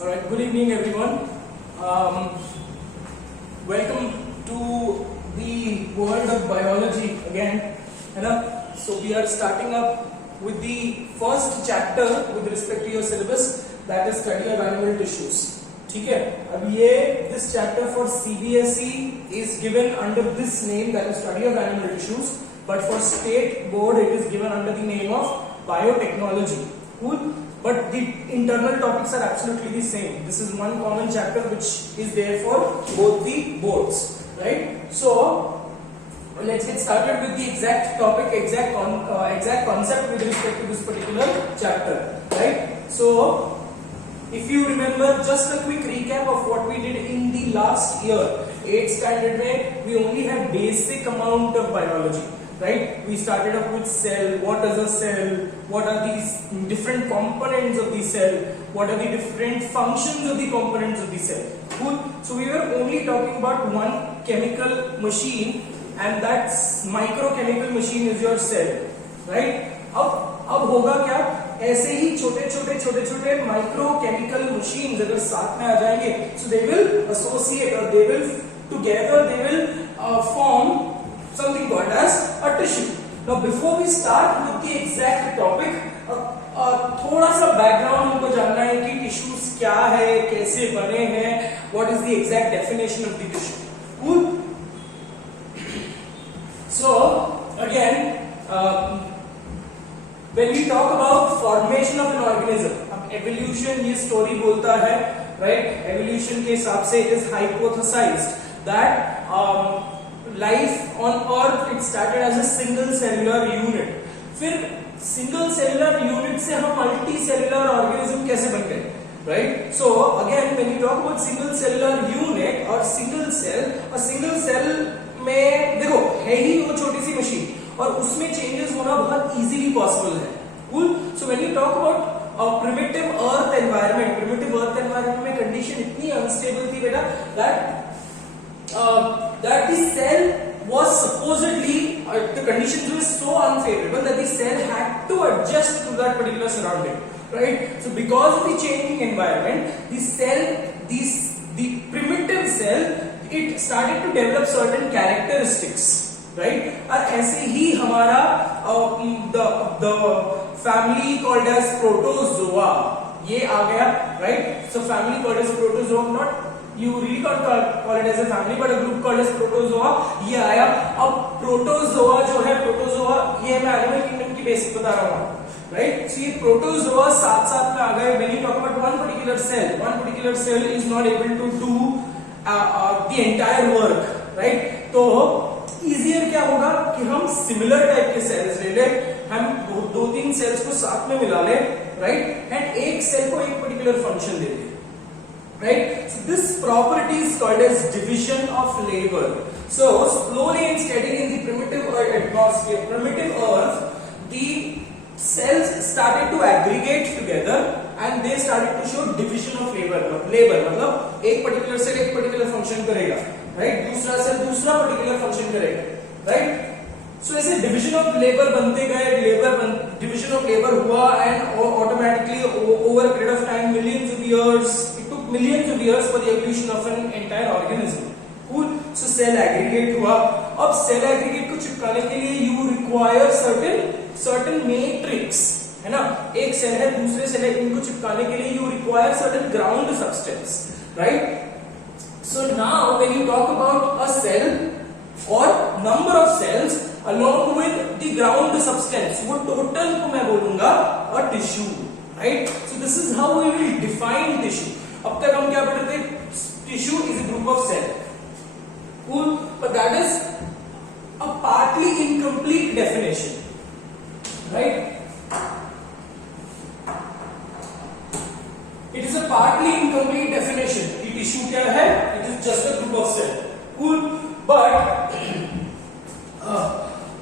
Alright, good evening everyone. Welcome to the world of biology again. So we are starting up with the first chapter with respect to your syllabus, that is study of animal tissues. ठीक है, अब ये this chapter for CBSE is given under this name, that is study of animal tissues, but for state board it is given under the name of biotechnology. Cool. But the internal topics are absolutely the same. This is one common chapter which is there for both the boards, right? So let's get started with the exact topic, exact concept with respect to this particular chapter, right? So if you remember, just a quick recap of what we did in the last year, 8th standard mein, we only had basic amount of biology. Right? We started up with cell. What is a cell? What are these different components of the cell? What are the different functions of the components of the cell? Cool. So we were only talking about one chemical machine, and that microchemical machine is your cell. Right? अब होगा क्या? ऐसे ही छोटे microchemical machines अगर साथ में आ जाएंगे, so they will associate or they will together they will form something called as a tissue. Now before we start with the exact topic, थोड़ा सा background हमको जानना है कि tissues क्या है, कैसे बने हैं, what is the exact definition of the tissue. Cool. So again, when we talk about formation of an organism, अब evolution ये story बोलता है, right? Evolution के हिसाब से it is hypothesized that life on earth it started as a single cellular unit. फिर single cellular unit से हम multicellular organism कैसे बन गए, right? So again when you talk about single cellular unit or single cell, a single cell में देखो है ही वो छोटी सी मशीन और उसमें changes होना बहुत easily possible है. Cool. So when you talk about a primitive earth environment में condition इतनी unstable थी बेटा that the cell was supposedly the conditions were so unfavorable that the cell had to adjust to that particular surrounding, right? So because of the changing environment, the primitive cell it started to develop certain characteristics, right? और ऐसे ही हमारा the family called as protozoa ये आ गया, right? So family called as protozoa, not you really can't call it as a family, but a group called as protozoa ये आया. अब protozoa जो है protozoa ये मैं animal kingdom की basic बता रहा हूँ, right? So ये protozoa साथ में आ गए. When you talk about one particular cell is not able to do the entire work, right? तो easier क्या होगा कि हम similar type के cells ले ले, हम दो तीन cells को साथ में मिला ले, right? And एक cell को एक particular function they they. Right? So this property is called as division of labor. So slowly and steadily in the primitive atmosphere, primitive earth, the cells started to aggregate together and they started to show division of labor. मतलब एक particular cell एक particular function करेगा, right? दूसरा cell दूसरा particular function करेगा, right? So ऐसे division of labor बनते गए, division of labor हुआ and automatically over a period of time, millions of years for the evolution of an entire organism. Cool. So cell aggregate हुआ. अब cell aggregate को चिपकाने के लिए you require certain matrix, है ना? एक cell है दूसरे cell है, इनको चिपकाने के लिए you require certain ground substance, right? So now when you talk about a cell or number of cells along with the ground substance, वो total को मैं बोलूँगा a tissue, right? So this is how we will define tissue. अब तक हम क्या पढ़ते थे? Tissue is a group of cells. Cool. But that is a partly incomplete definition, right? It is a partly incomplete definition. कि tissue क्या है? It is just a group of cells. Cool.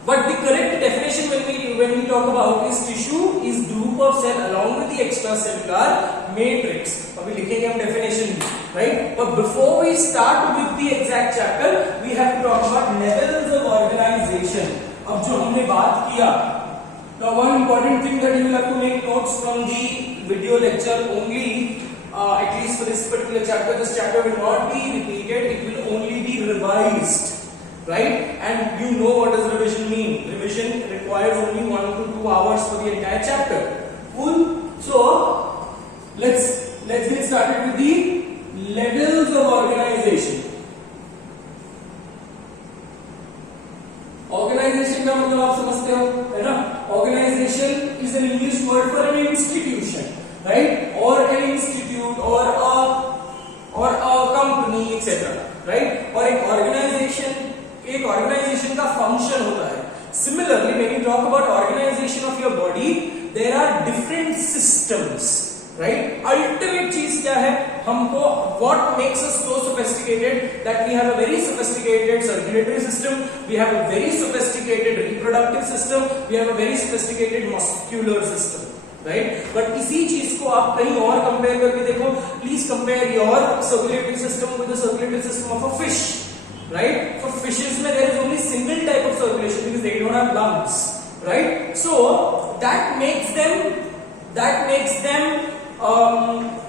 But the correct definition when we talk about is tissue is group of cell along with the extracellular matrix. अभी लिखेंगे हम definition, right? But before we start with the exact chapter, we have to talk about levels of organization. अब जो हमने बात किया, now one important thing that you will have to make notes from the video lecture only at least for this particular chapter, this chapter will not be repeated, it will only be revised, right? And you know what does revision mean. Revision requires only 1 to 2 hours for the entire chapter. Cool. So let's get started with the levels of organization. Organization का मतलब आप समझते हो, है ना? Organization is an English word for an institution, right? Or an institute or a company, etc. Right? और एक organization का function होता है. Similarly, when you talk about organization of your body, there are different systems. Right? Ultimate चीज क्या है? हमको what makes us so sophisticated that we have a very sophisticated circulatory system, we have a very sophisticated reproductive system, we have a very sophisticated muscular system, right? But इसी चीज को आप कहीं और कंपेयर करके देखो. Please compare your circulatory system with the circulatory system of a fish, right? For fishes में there is only single type of circulation because they don't have lungs, right? So that makes them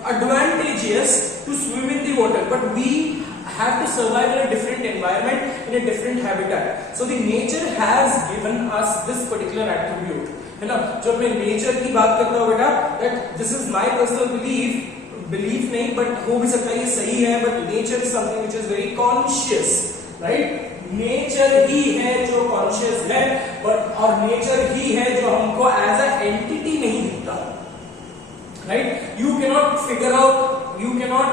advantageous to swim in the water, but we have to survive in a different environment, in a different habitat. So the nature has given us this particular attribute, है ना? जब मैं nature की बात करता हूँ बेटा, that this is my personal belief नहीं, but हो भी सकता है ये सही है, but nature is something which is very conscious, right? Nature ही है जो conscious है, but और nature ही है जो हमको as a entity नहीं दिखता. Right? You cannot figure out, you cannot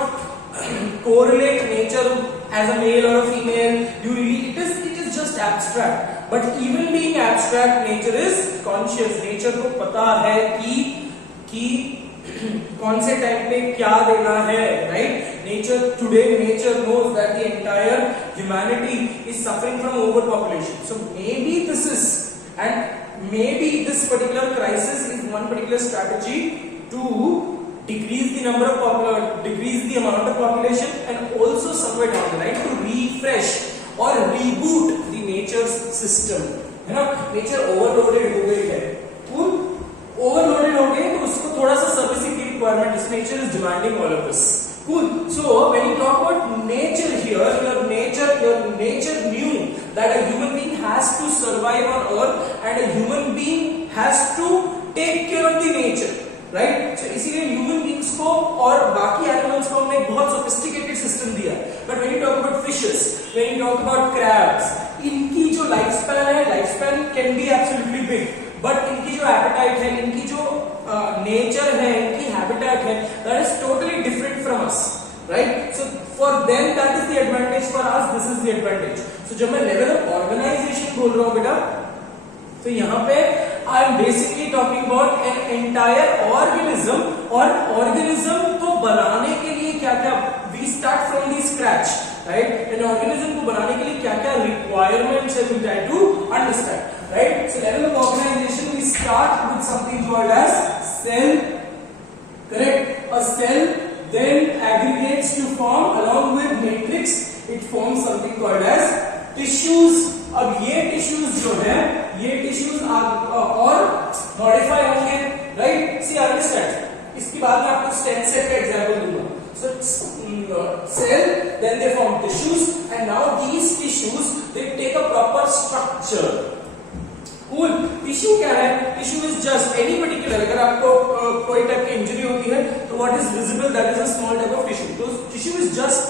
correlate nature as a male or a female. It is just abstract. But even being abstract, nature is conscious. Nature को पता है कि कौन से टाइम पे क्या देना है, right? Nature knows that the entire humanity is suffering from overpopulation. So maybe this particular crisis is one particular strategy to decrease the amount of population, and also somewhere down the line to refresh or reboot the nature's system. है ना? Nature overloaded हो गई है, overloaded हो गई, तो उसको थोड़ा सा सर्विसिंग की requirement is nature is demanding all of this. Cool. So when you talk about nature here, your nature knew that a human being has to survive on earth and a human being has to take care of the nature. Right? So इसीलिए human beings को और बाकी एनिमल्स को हमने एक बहुत sophisticated system दिया. But when you talk about fishes, when you talk about crabs, इनकी जो life span can be absolutely big, but इनकी जो एपेटाइट है, इनकी जो नेचर है, इनकी हैबिटेट है, that is totally different from us, right? So for them that is the advantage, for us this is the advantage. So जब मैं लेवल ऑफ ऑर्गेनाइजेशन बोल रहा हूं बेटा, तो यहाँ पे I am basically talking about an entire organism, और organism को बनाने के लिए क्या-क्या we start from the scratch, right? An organism को बनाने के लिए क्या-क्या requirements है we try to understand, right? So level of organization, we start with something called as cell, correct? A cell then aggregates to form, along with matrix, it forms something called as tissues. अब ये टिश्यूज जो है, ये टिश्यूज और मॉडिफाई होंगे, राइट? सी अंडरस्टैंड. इसके बाद में आपको स्टेम सेल का एग्जांपल दूंगा. So cell, then they form tissues, and now these tissues they take a proper structure. Cool. Tissue क्या है? Tissue is just any particular, अगर आपको कोई टाइप की इंजरी होती है तो what is visible, that is a small type of tissue. तो tissue is just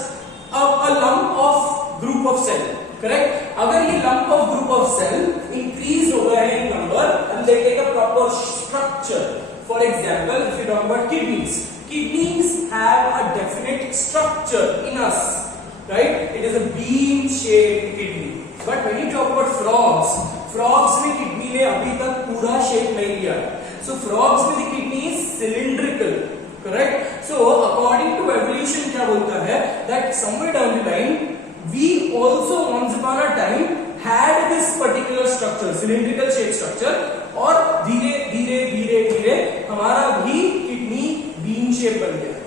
a lump of group of cell, correct? अगर ये lump of group of cell increase हो गए हैं in number and they take a proper structure. For example, if you talk about kidneys have a definite structure in us, right? It is a bean-shaped kidney. But when you talk about frogs में kidney ने अभी तक पूरा shape नहीं लिया. So frogs में the kidney is cylindrical, correct? So according to evolution क्या बोलता है that somewhere down the line we also once upon a time had this particular structure, cylindrical shape structure, और धीरे धीरे हमारा भी किडनी बीन शेप बन गया.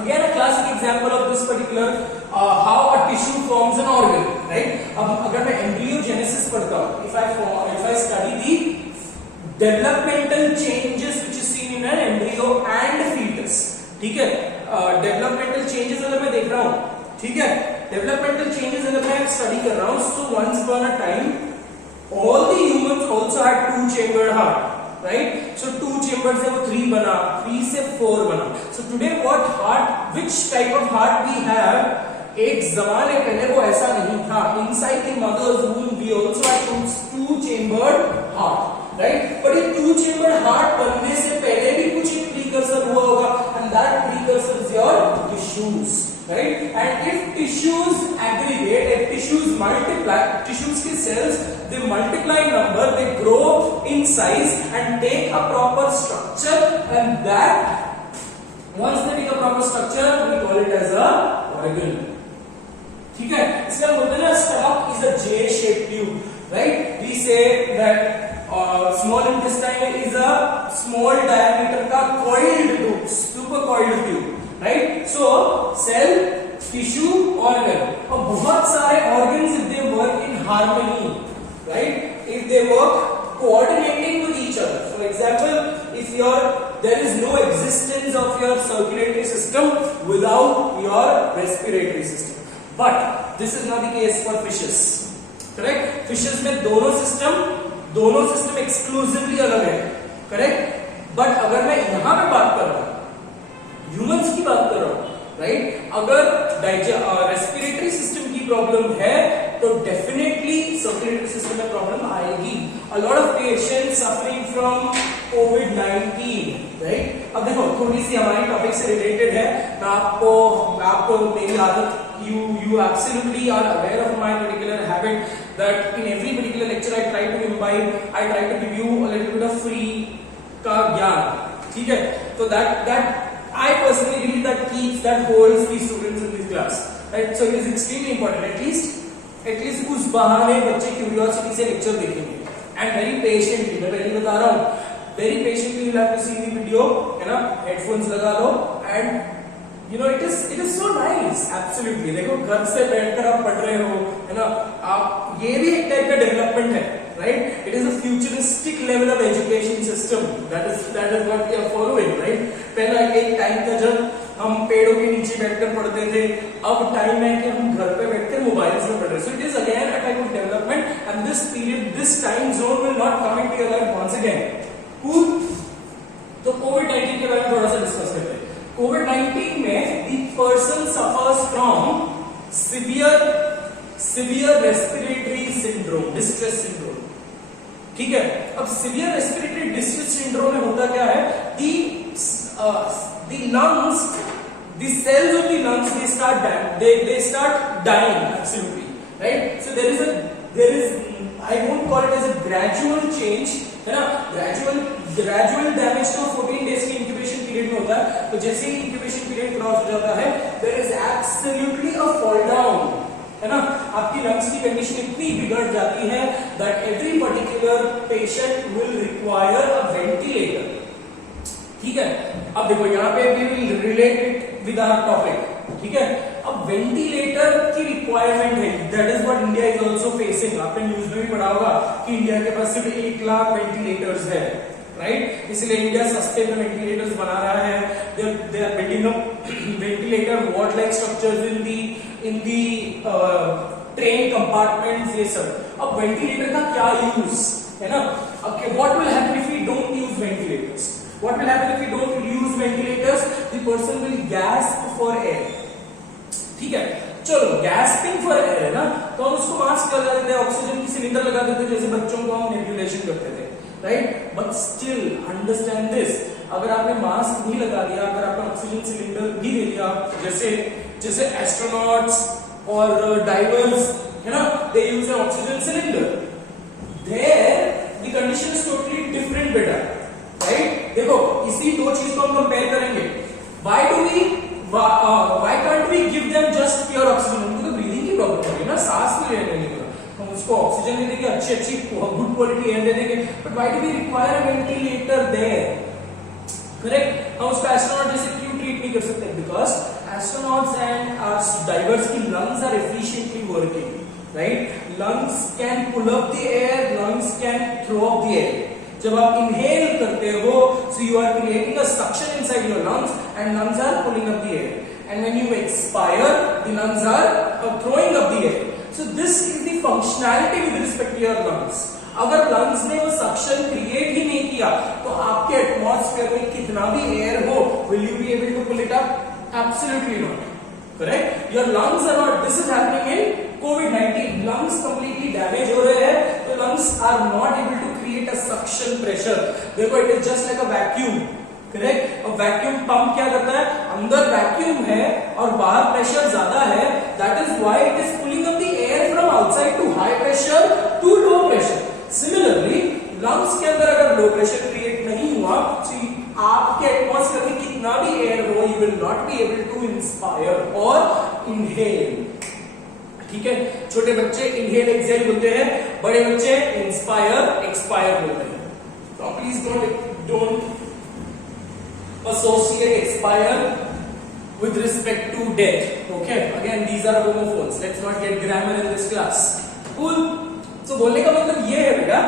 Again a classic example of this particular how a tissue forms an organ, right? अब अगर मैं embryogenesis पढ़ता हूँ, if I study the developmental changes which is seen in an embryo and fetus, ठीक है, developmental changes अगर मैं देख रहा हूं, ठीक है, डेवलपमेंटल चेंजेस अगर मैं स्टडी कर रहा हूं, so once upon a time all the humans also had two chambered heart, right? So two chambers से वो 3 बना, 3 से 4 बना. So today what heart, which type of heart we have, एक जमाने पहले वो ऐसा नहीं था. Inside the mother's womb we also had two chambered heart, right? But ये टू चेंबर्ड हार्ट बनने से पहले भी कुछ एक प्रीकर्सर हुआ होगा, and that precursor is your tissues, right? And if tissues aggregate, if tissues multiply, tissues के sales they multiply in number, they grow in size and take a proper structure, and that once they take a proper structure we call it as a organ. ठीक है, इसलिए हम बोलते हैं ना stomach is a J shaped tube, right? We say that small intestine is a small diameter का coiled tube, super coiled tube, right? So cell, tissue, organ, और बहुत सारे organs if they work in harmony, right? If they work coordinating with each other. For example, if there is no existence of your circulatory system without your respiratory system. But this is not the case for fishes. Correct? Fishes में दोनों system exclusively अलग है. Correct? But अगर मैं यहाँ पे बात कर रहा हूँ, humans की बात कर रहा हूँ, right? अगर रेस्पिरेटरी सिस्टम की प्रॉब्लम है तो डेफिनेटली सर्कुलेटरी सिस्टम में प्रॉब्लम आएगी. A lot of patients suffering from COVID-19, right? अब देखो थोड़ी सी हमारी टॉपिक से रिलेटेड है. मैं आपको मेरी आदत, you absolutely are aware of my particular habit that in every particular lecture I try to imbibe, I try to give you a little bit of free का ज्ञान, ठीक है? तो that I personally believe that keeps, that holds the students in this class, right? So it is extremely important. At least उस बहाने बच्चे क्यूरियोसिटी से लेक्चर देखेंगे, and very patiently, मैं पहले बता रहा हूँ, very patiently you have to see the video, है ना? हेडफोन्स लगा लो, and you know it is so nice. Absolutely, देखो घर से बैठकर आप पढ़ रहे हो, है ना? आप ये भी एक टाइप का डेवलपमेंट है, right? It is a futuristic level of education system. That is what we are following, right? पहला एक टाइम था जब हम पेड़ों के नीचे बैठकर पढ़ते थे, अब टाइम है कि हम घर पे बैठकर मोबाइल्स में पढ़ रहे हैं. So it is again a type of development, and this period, this time zone will not come into your life once again. Cool? तो कोविड-19 के बारे में थोड़ा सा डिस्कस करते हैं. कोविड-19 में the person suffers from severe respiratory syndrome, distress syndrome. ठीक है, अब severe respiratory distress syndrome में होता क्या है? The lungs, the cells of the lungs, they start dying, absolutely, right? So there is I won't call it as a gradual change, है ना? gradual damage तो 14 days के incubation period में होता है. तो जैसे ही incubation period क्रॉस हो जाता है, there is absolutely a fall down, है ना? आपकी लंग्स की कंडीशन इतनी बिगड़ जाती है that every particular patient will require a ventilator. ठीक है, अब देखो यहाँ पे we will relate it with our topic. ठीक है, अब वेंटिलेटर की रिक्वायरमेंट है. That is what India is also facing. आपने न्यूज में भी पढ़ा होगा कि इंडिया के पास सिर्फ 1 लाख वेंटिलेटर्स है, राइट? इसलिए इंडिया सस्ते में वेंटिलेटर्स बना रहा है. They are building up ventilator ward like structures in the train compartments, ये सब. अब वेंटिलेटर का क्या यूज है ना? अब what will happen if we don't use ventilators? What will happen if we don't use ventilators? The person will gasp for air. ठीक है, चलो gasping for air है ना, तो हम उसको मास्क लगा देते हैं, ऑक्सीजन की सिलेंडर लगा देते हैं, जैसे बच्चों को हम नेबुलेशन करते थे, right? But still understand this, अगर आपने मास्क भी लगा दिया, अगर आपने ऑक्सीजन सिलेंडर भी दे दिया, जैसे एस्ट्रोनॉट्स और डाइवर्स, है ना, they use an oxygen cylinder, there the condition is totally different बेटा, राइट? देखो इसी दो चीज को हम कंपेयर करेंगे. why can't we give them just pure oxygen? उनको तो ब्रीदिंग की प्रॉब्लम है ना, सांस नहीं लेने की, हम उसको ऑक्सीजन दे देंगे, अच्छी गुड क्वालिटी एयर दे देंगे, but why do we require a ventilator there? Correct, हम उसको एस्ट्रोनॉट जैसे क्यों ट्रीट नहीं कर सकते? बिकॉज एस्ट्रोनॉट्स एंड डाइवर्स की lungs are efficiently working, right? Lungs can pull up the air, lungs can throw up the air. जब आप इनहेल करते हो, so you are creating a suction inside your lungs and lungs are pulling up the air. And when you expire, the lungs are throwing up the air. So this is the functionality with respect to your lungs. अगर lungs ने वो suction create ही नहीं किया तो आपके atmosphere में कितना भी air हो, will you be able to pull it up? Absolutely not. Correct? Your lungs are not. This is happening in COVID-19. Lungs completely damaged हो रहे हैं, तो lungs are not able to create a suction pressure. देखो, it is just like a vacuum. Correct? और vacuum pump क्या करता है? अंदर वैक्यूम है और बाहर प्रेशर ज्यादा है. That is why it is pulling up the air from outside to high pressure to low pressure. Similarly lungs के अंदर अगर लो प्रेशर क्रिएट नहीं हुआ तो आपके एटमॉस्फेयर में कितना भी एयर हो, you will not be able to inspire और इनहेल. ठीक है? छोटे बच्चे इनहेल एक्सहेल बोलते हैं, बड़े बच्चे इंस्पायर एक्सपायर बोलते हैं. तो please don't associate expire with respect to death. Okay, again these are homophones. Let's not get grammar in this class. Cool. So बोलने का मतलब ये है बेटा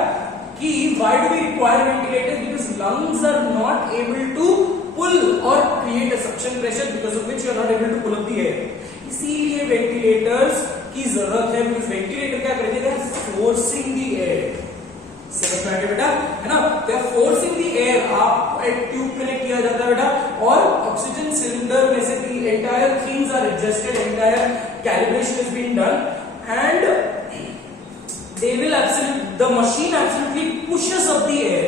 कि why do we require ventilators? Because lungs are not able to pull or create a suction pressure because of which you are not able to pull up the air. इसीलिए ventilators की जरूरत है. because ventilator क्या करेंगे? They are forcing the air. समझ में आ गया बेटा? है ना? They are forcing the air. आप एक ट्यूब कनेक्ट किया जाता है बेटा और ऑक्सीजन सिलेंडर में से the entire things are adjusted, entire calibration is being done and they will the machine absolutely pushes up the air.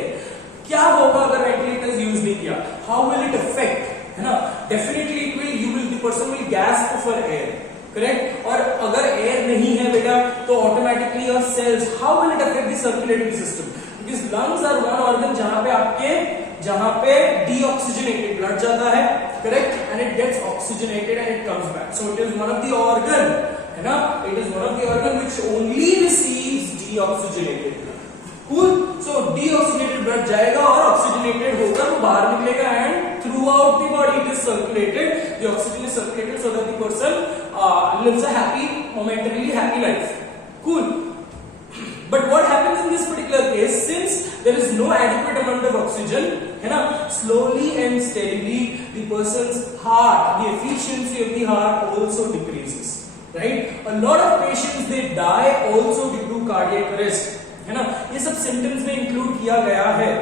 क्या होगा अगर वेंटिलेटर्स यूज नहीं किया? How will it affect? है ना? Definitely it will, the person will gasp for air. करेक्ट? और अगर एयर नहीं है बेटा तो automatically your cells, how will it affect the circulatory system? Because lungs are one organ जहां पे डीऑक्सीजनेटेड ब्लड जाता है, correct, and it gets oxygenated and it comes back. So it is one of the organ, है ना, it is one of the organ which only receives deoxygenated blood. Cool. So deoxygenated blood जाएगा और oxygenated होकर वो बाहर निकलेगा and throughout the body it is circulated, the oxygen is circulated so that the person lives a happy, momentarily happy life. Cool. But what happens in this particular case, since there is no adequate amount of oxygen, है ना, slowly and steadily the person's heart, the efficiency of the heart also decreases, right? A lot of patients they die also due to cardiac arrest, है ना. ये सब symptoms में include किया गया है.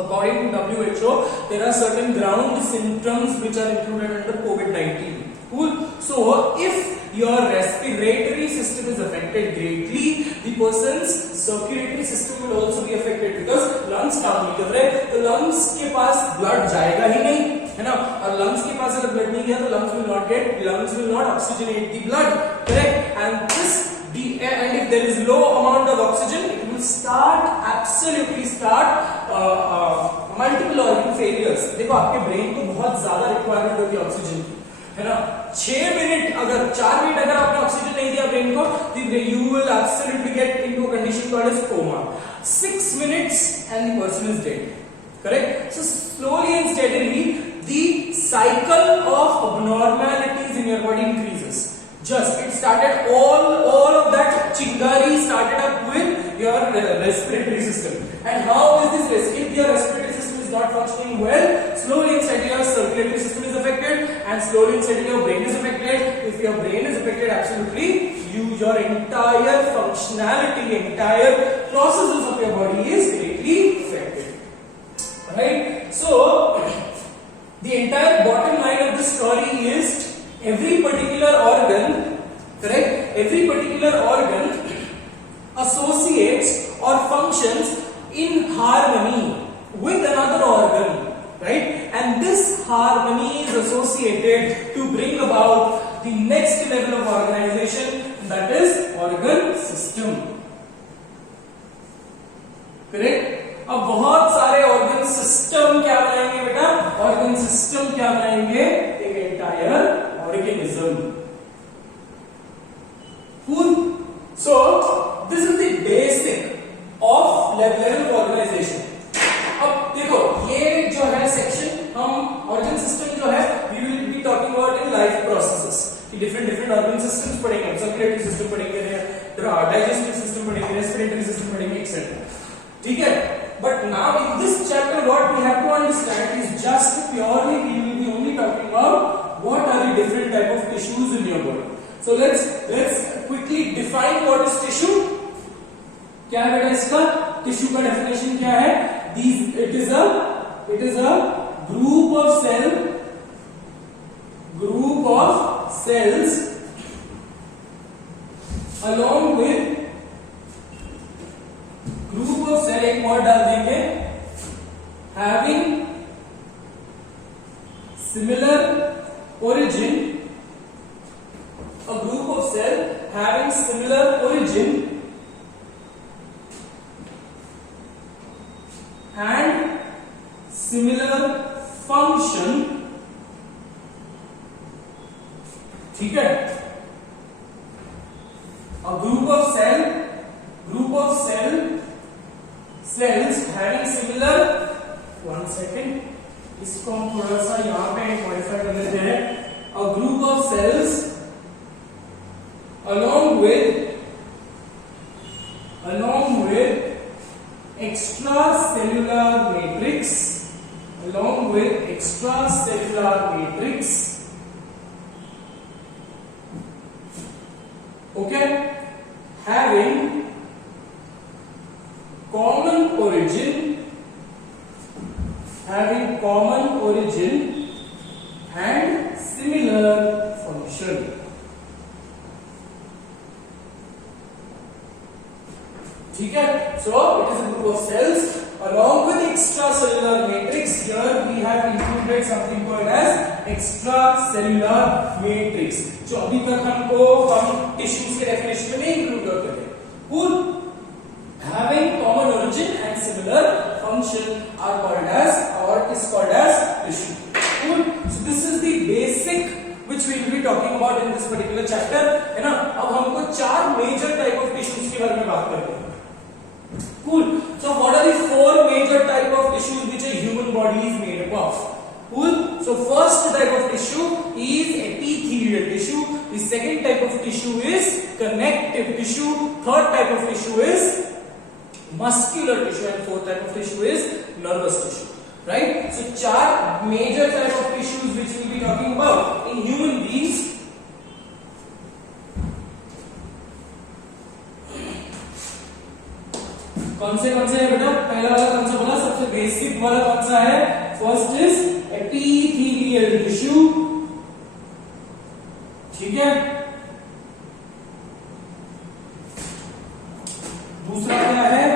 According to WHO, there are certain ground symptoms which are included under COVID-19. Cool. So, if your respiratory system is affected greatly, the person's circulatory system will also be affected because lungs काम नहीं कर रहे, तो lungs के पास blood जाएगा ही नहीं, है ना. और lungs के पास अगर blood नहीं गया तो lungs will not oxygenate the blood, correct? And if there is low amount of oxygen, it will absolutely start multiple organ failures. देखो आपके ब्रेन को बहुत ज्यादा रिक्वायरमेंट होती है ऑक्सीजन की, है ना. 4 मिनट अगर आपने ऑक्सीजन नहीं दिया ब्रेन को, you will absolutely get into a condition called as coma. 6 minutes and the person is dead. Correct? So slowly and steadily the cycle of abnormalities in your body increases. Just it started all of that chingari started up with your respiratory system. And how is this? If your respiratory system is not functioning well, slowly and steadily your circulatory system is affected, and slowly and steadily your brain is affected. If your brain is affected, absolutely your entire functionality, entire processes of your body is greatly affected. Right? So the entire bottom line of the story is every particular organ, correct? Every particular organ associates or functions in harmony with another organ, right? And this harmony is associated to bring about the next level of organization, that is organ system. Correct? अब बहुत सारे organ system क्या बनाएंगे बेटा? Organ system क्या बनाएंगे? एक entire organism. Cool. So this is the basic of level of organization. अब देखो ये जो है section हम organ system जो है we will be talking about in life processes. different organ systems पढ़ेंगे, circulatory system पढ़ेंगे, digestive system पढ़ेंगे, respiratory system पढ़ेंगे, etc. ठीक है? But now in this chapter what we have to understand is just purely we will be tissues in your body. So let's quickly define what is tissue. क्या है बेटा इसका टिश्यू का डेफिनेशन क्या है? It is a group of cells along with group of cell, एक वर्ड डाल देंगे, having similar origin, a group of cell having similar origin and similar function. ठीक है, a group of cells having similar, one second, इसको हम थोड़ा सा यहां पे मॉडिफाई कर लेते हैं. A group of cells along with extracellular matrix, okay, having common origin and similar function. ठीक है, so it is a group of cells along with extracellular matrix. Here we have included something called as extracellular matrix, जो अभी तक हम टिश्यूज के डेफिनेशन में नहीं इंक्लूड करते थे. Cool. Having common origin and similar function are is called as tissue. Cool. So this is the basic which we will be talking about in this particular chapter, है ना. अब हमको 4 major type of tissues के बारे में बात करते हैं. Cool. So what are the 4 major type of tissues which a human body is made up of? Cool. So first type of tissue is epithelial tissue. The second type of tissue is connective tissue. Third type of tissue is muscular tissue, and fourth type of tissue is nervous tissue. Right? So 4 major type of tissues which we will be talking about in human beings. कौन से है बेटा? पहला वाला कौन सा बोला? सबसे बेसिक वाला कौन सा है? First is epithelial tissue. ठीक है. दूसरा क्या है?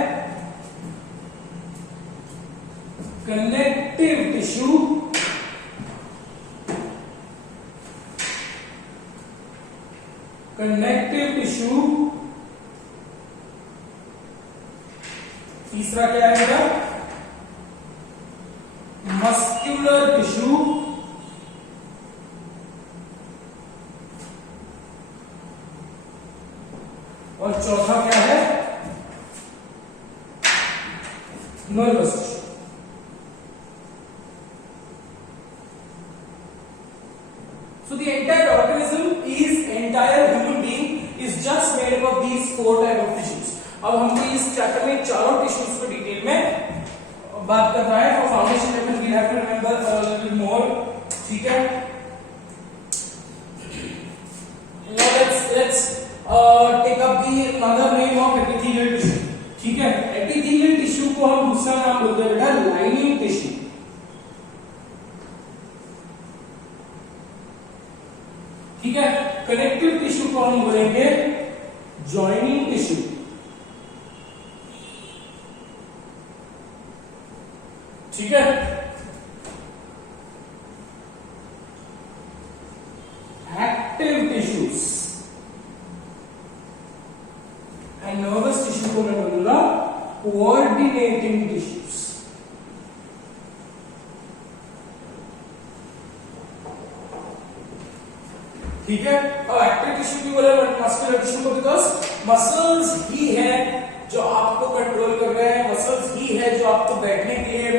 Connective tissue. तीसरा क्या है बेटा? Muscular tissue. और चौथा क्या है? Nervous tissue. So the entire organism entire human being is just made up of these 4 type of tissues. अब हमको इस चैप्टर में चारों टिश्यूज को डिटेल में बात करना है. For foundation level we have to remember a little more. ठीक है. Now let's take up the another name of epithelial tissue. ठीक है. epithelial tissue को हम दूसरा नाम बोलते हैं बेटा लाइनिंग टिश्यू. ठीक है. कनेक्टिव टिश्यू को हम बोलेंगे जॉइनिंग टिश्यू. ठीक है. Active tissues and nervous tissue को मैं बोलूंगा कोऑर्डिनेटिंग टिश्यूज. ठीक है. अब एक्टिव टिश्यू क्यों बोला मस्कुलर टिश्यू को? बिकॉज मसल्स ही है जो आपको कंट्रोल कर रहे हैं. मसल्स ही है जो आपको बैठने के लिए,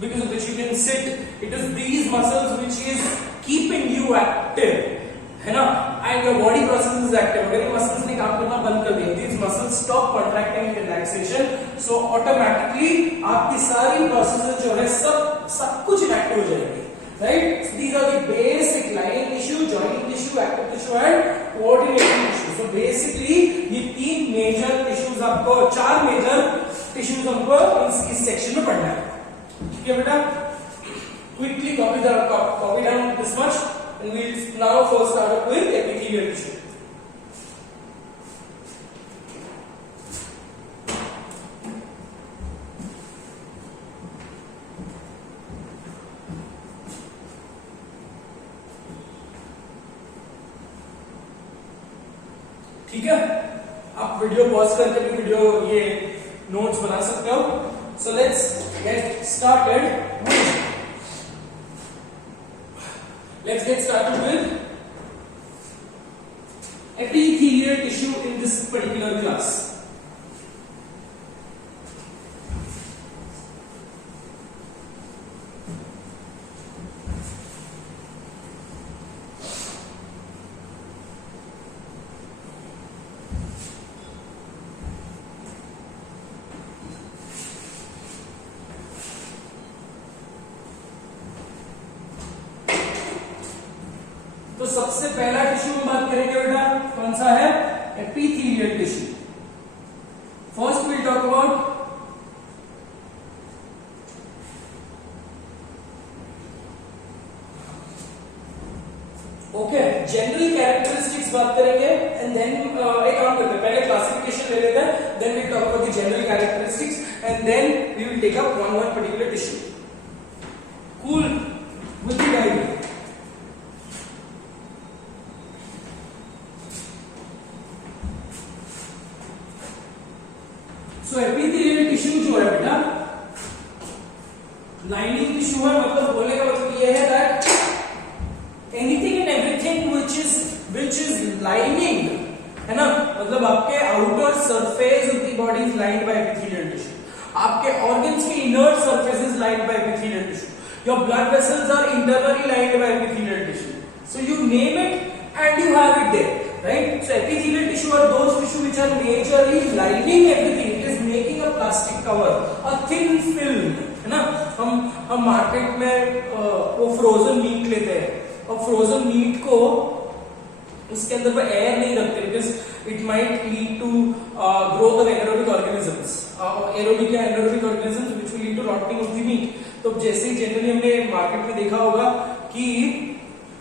because of which you can sit. It is these muscles which is keeping you active, है ना. And your body process is active. अगर ये muscles ने काम करना बंद कर दिया, these muscles stop contracting and relaxation, so automatically आपकी सारी processes जो है सब कुछ inactive हो जाएगी. Right? So these are the basic lining tissue, joining tissue, tissue, active tissue and coordinating tissue. So basically ये तीन मेजर टिश्यूज आपको, चार मेजर टिश्यूज हमको इस सेक्शन में पढ़ना है. ठीक है बेटा, quickly copy down this much and we'll now first start up with epithelial tissue. ठीक है, आप वीडियो पॉज करके भी वीडियो ये नोट्स बना सकते हो. सो let's get started. Let's get started with epithelial tissue in this particular class. तो सबसे पहला टिश्यू हम बात करेंगे बेटा, कौन सा है? Epithelial tissue. First will talk about okay general characteristics बात करेंगे एंड देन एक काम करते हैं, पहले क्लासिफिकेशन ले लेते हैं, then we talk about the general characteristics and then we will take up one particular tissue. Cool with the idea. So epithelial tissue जो है बेटा लाइनिंग टिश्यू है. मतलब बोलने का मतलब ये है that anything and everything which is lining, है ना, मतलब आपके outer surface of the body is lined by epithelial tissue. आपके ऑर्गन्स के inner surface is lined by epithelial tissue. Your blood vessels are internally lined by epithelial tissue. So you name it and you have it there, right? So epithelial tissue are those tissue which are majorly lining everything. It is making a plastic cover, a thin film, है ना. हम मार्केट में वो frozen meat लेते हैं और frozen meat को उसके अंदर वो एयर नहीं रखते because it might lead to growth of anaerobic organisms, aerobic या anaerobic organisms which will lead to rotting of the meat. तो जैसे ही जनरली हमने मार्केट में देखा होगा कि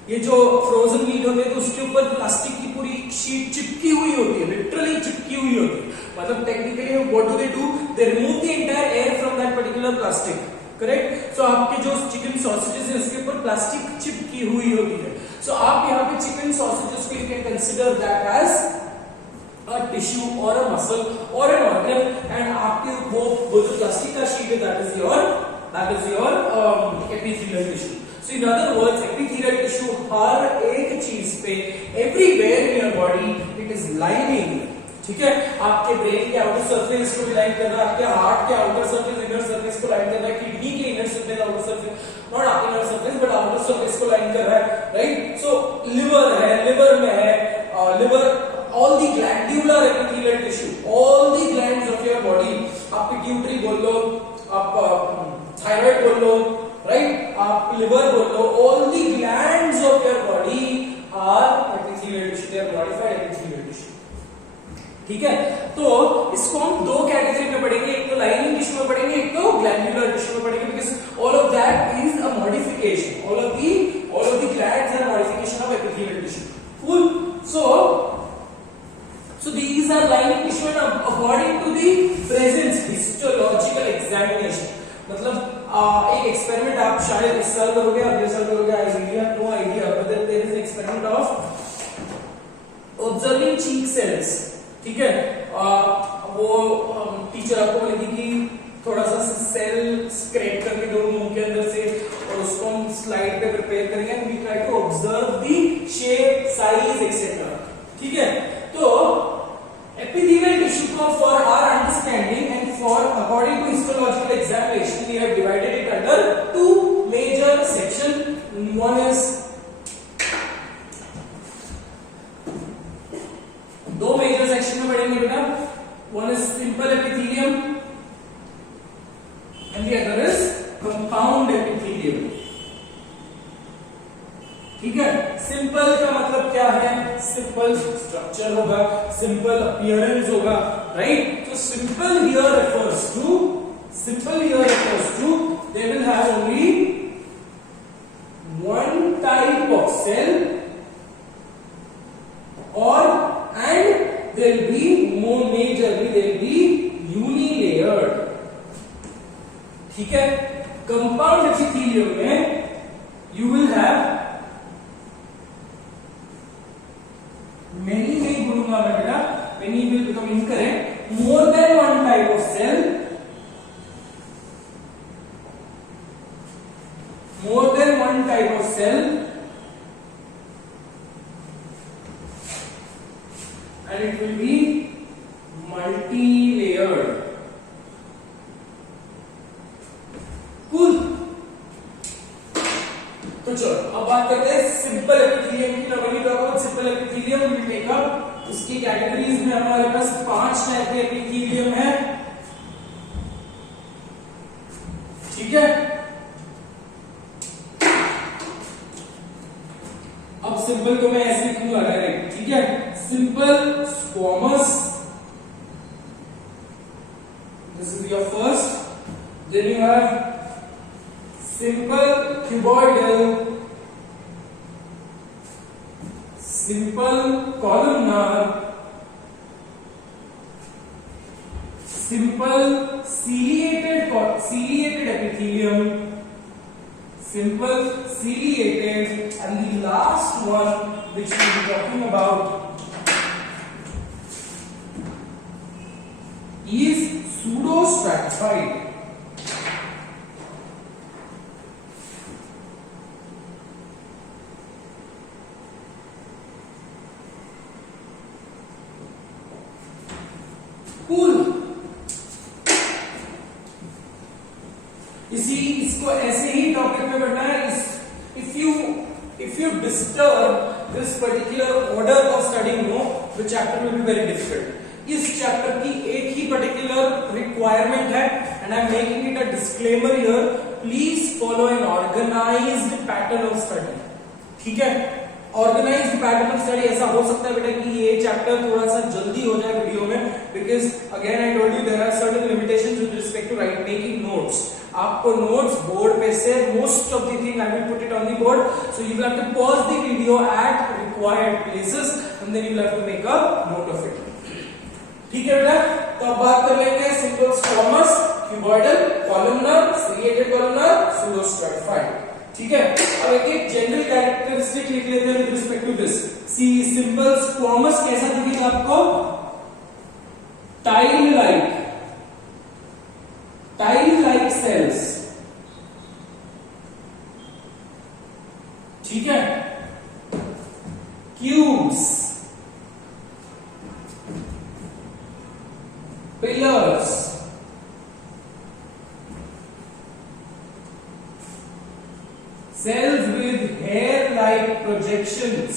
ये जो फ्रोजन मीट होते हैं तो उसके ऊपर प्लास्टिक की पूरी शीट चिपकी हुई होती है, लिटरली चिपकी हुई होती है. मतलब technically what do they remove the entire air from that particular plastic, correct. So आपके जो चिकन सॉसेजेस है उसके ऊपर प्लास्टिक चिपकी हुई होती है. सो आप यहाँ पे चिकन सॉसेजेस को you can consider that as a tissue और अ मसल और एन ऑर्गन एंड आपके वो जो प्लास्टिक का शीट है that is your epithelial tissue. So in other words, epithelial tissue हर एक चीज पे everywhere in your body it is lining. ठीक है, आपके ब्रेन के आउटर सरफेस को लाइन कर रहा है, आपके हार्ट के आउटर सरफेस इनर सरफेस को लाइन कर रहा है, किडनी के inner surface outer surface, not inner surface but outer surface को लाइन कर रहा है, राइट. सो लिवर है, लिवर में है liver, all the glandular epithelial tissue, all the glands of your body, आप पिट्यूटरी बोल लो, आप थायराइड बोल लो, राइट, आप लिवर बोल लो, all the glands of your body are epithelial tissue, they are modified epithelial tissue. ठीक है, तो इसको हम दो कैटेगरी में पढ़ेंगे, एक तो लाइनिंग टिश्यू में पढ़ेंगे, एक तो ग्लैंडुलर टिश्यू में पढ़ेंगे, because all of that is a modification, all of the glands are modification of epithelial tissue. Cool. So these are lining tissue and according to the presence histological examination. मतलब एक एक्सपेरिमेंट आप शायद इस साल करोगे, अगले साल करोगे, no idea, but there is experiment of observing cheek cells. ठीक है, वो टीचर आपको बोलेगी कि थोड़ा सा सेल स्क्रैप करके दो मुंह के अंदर से और उसको हम स्लाइड पे प्रिपेयर करेंगे and we try to observe the shape, size etcetera. ठीक है, तो epithelial tissue को for our understanding and for according to histological examination we have divided it under two major section. One is दो major section में पढ़ेंगे बेटा. One is simple epithelium and the other is compound epithelium. ठीक है। सिंपल का मतलब क्या है? सिंपल स्ट्रक्चर होगा, सिंपल अपीयरेंस होगा, राइट। तो simple here refers to they will have only one type of cell and they'll be more majorly they'll be unilayered, ठीक है। कंपाउंड एपिथेलियम में you will have many नहीं बोलूंगा मैं बेटा, many will become incorrect, more than one type of cell, and it will be multi-layered. Cool. तो चलो अब बात करते हैं सिंपल एपिथेलियम की। Normally talk about simple epithelium will take up, इसकी कैटेगरीज में हमारे पास 5 टाइप के एपिथेलियम है, ठीक है। अब सिंपल को मैं ऐसे लिखूंगा डायरेक्ट, ठीक है। Simple squamous, this is your first, then you have simple cuboidal, simple columnar, simple ciliated epithelium, simple ciliated, and the last one which we will be talking about is pseudostratified. Cool. इसको ऐसे ही topic में पढ़ना है। If you disturb this particular order of studying, no the chapter will be very difficult. इस chapter की एक ही पर्टिकुलर रिक्वायरमेंट है, and I am making it a disclaimer here, please follow an organized pattern of study, ठीक है। Organised pattern of study ऐसा हो सकता है बेटा कि ये चैप्टर थोड़ा सा जल्दी हो जाए वीडियो में, because again I told you there are certain limitations with respect to right making notes. आपको नोट्स बोर्ड पे से most of the thing I will put it on the board, so you will have to pause the video at required places and then you will have to make a note of it, ठीक है बेटा। तो अब बात कर लेंगे simple squamous, cuboidal, columnar, ciliated columnar, pseudostratified, ठीक है। अब एक जनरल कैरेक्टरिस्टिक लिख लेते हैं with respect to this. See simple squamous कैसा दिखेगा आपको? टाइल लाइक सेल्स, ठीक है। Cubes, pillars, cells with hair-like projections,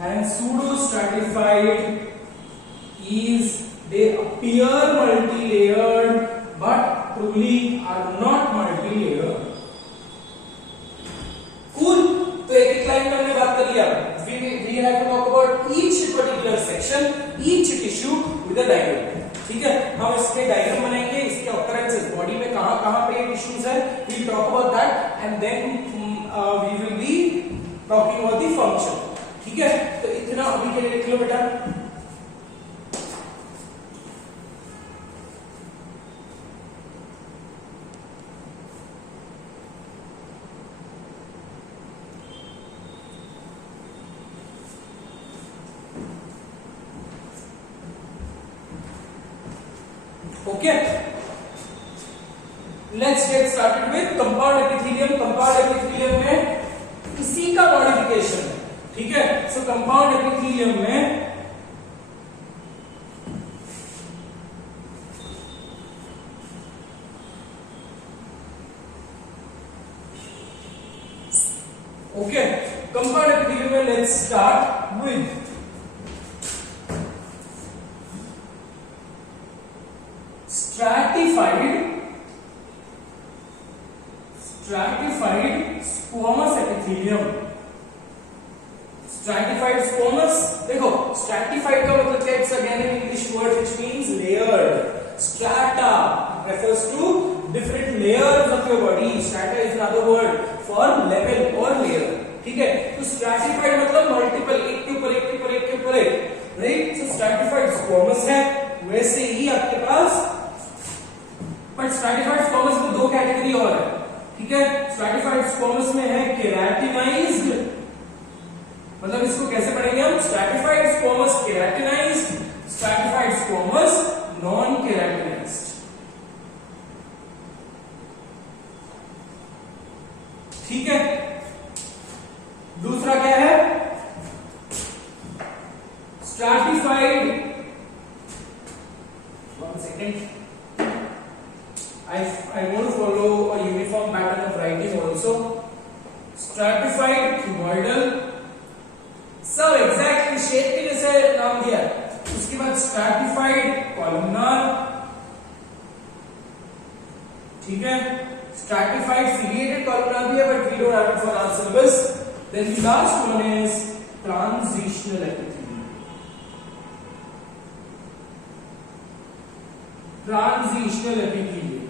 and pseudo-stratified is they appear multi-layered but truly are not multi-layered. Cool. तो एक लाइन में हमने बात कर लिया। We have to talk about each particular section, each tissue with a diagram, ठीक है। हम इसके डायग्राम बनाएंगे, इसके ऑकरेंसेस बॉडी में कहां पे टिश्यूज है, we will talk about that, and then we will be talking about the function, ठीक है। तो इतना अभी के लिए लिख लो बेटा। Okay, let's get started with compound epithelium. Compound epithelium में इसी का मॉडिफिकेशन है, ठीक है। सो कंपाउंड एपिथेलियम में ओके, कंपाउंड एपिथेलियम में let's start with stratified stratified squamous epithelium. Stratified squamous, देखो stratified का मतलब क्या? It's again an English word which means layered. Strata refers to different layers of your body. Strata is another word for level or layer. ठीक है? तो stratified मतलब multiple, एक के ऊपर एक के ऊपर एक के ऊपर एक, right? So stratified squamous है, वैसे ही आपके पास, but stratified squamous में दो कैटेगरी और है, ठीक है? stratified squamous में है keratinized, मतलब इसको कैसे पढ़ेंगे हम? stratified squamous keratinized, stratified squamous non keratinized. ठीक है? दूसरा क्या है? stratified, one second, I want to follow a uniform pattern of writing also. Stratified cuboidal, सब एग्जैक्टली शेप के जैसे नाम दिया है. उसके बाद स्ट्रैटिफाइड कॉलमनार, ठीक है? स्ट्रैटिफाइड सिलिएटेड कॉलमनार भी है, but we don't have it for our syllabus. Then the last one is transitional epithelium. Transitional epithelium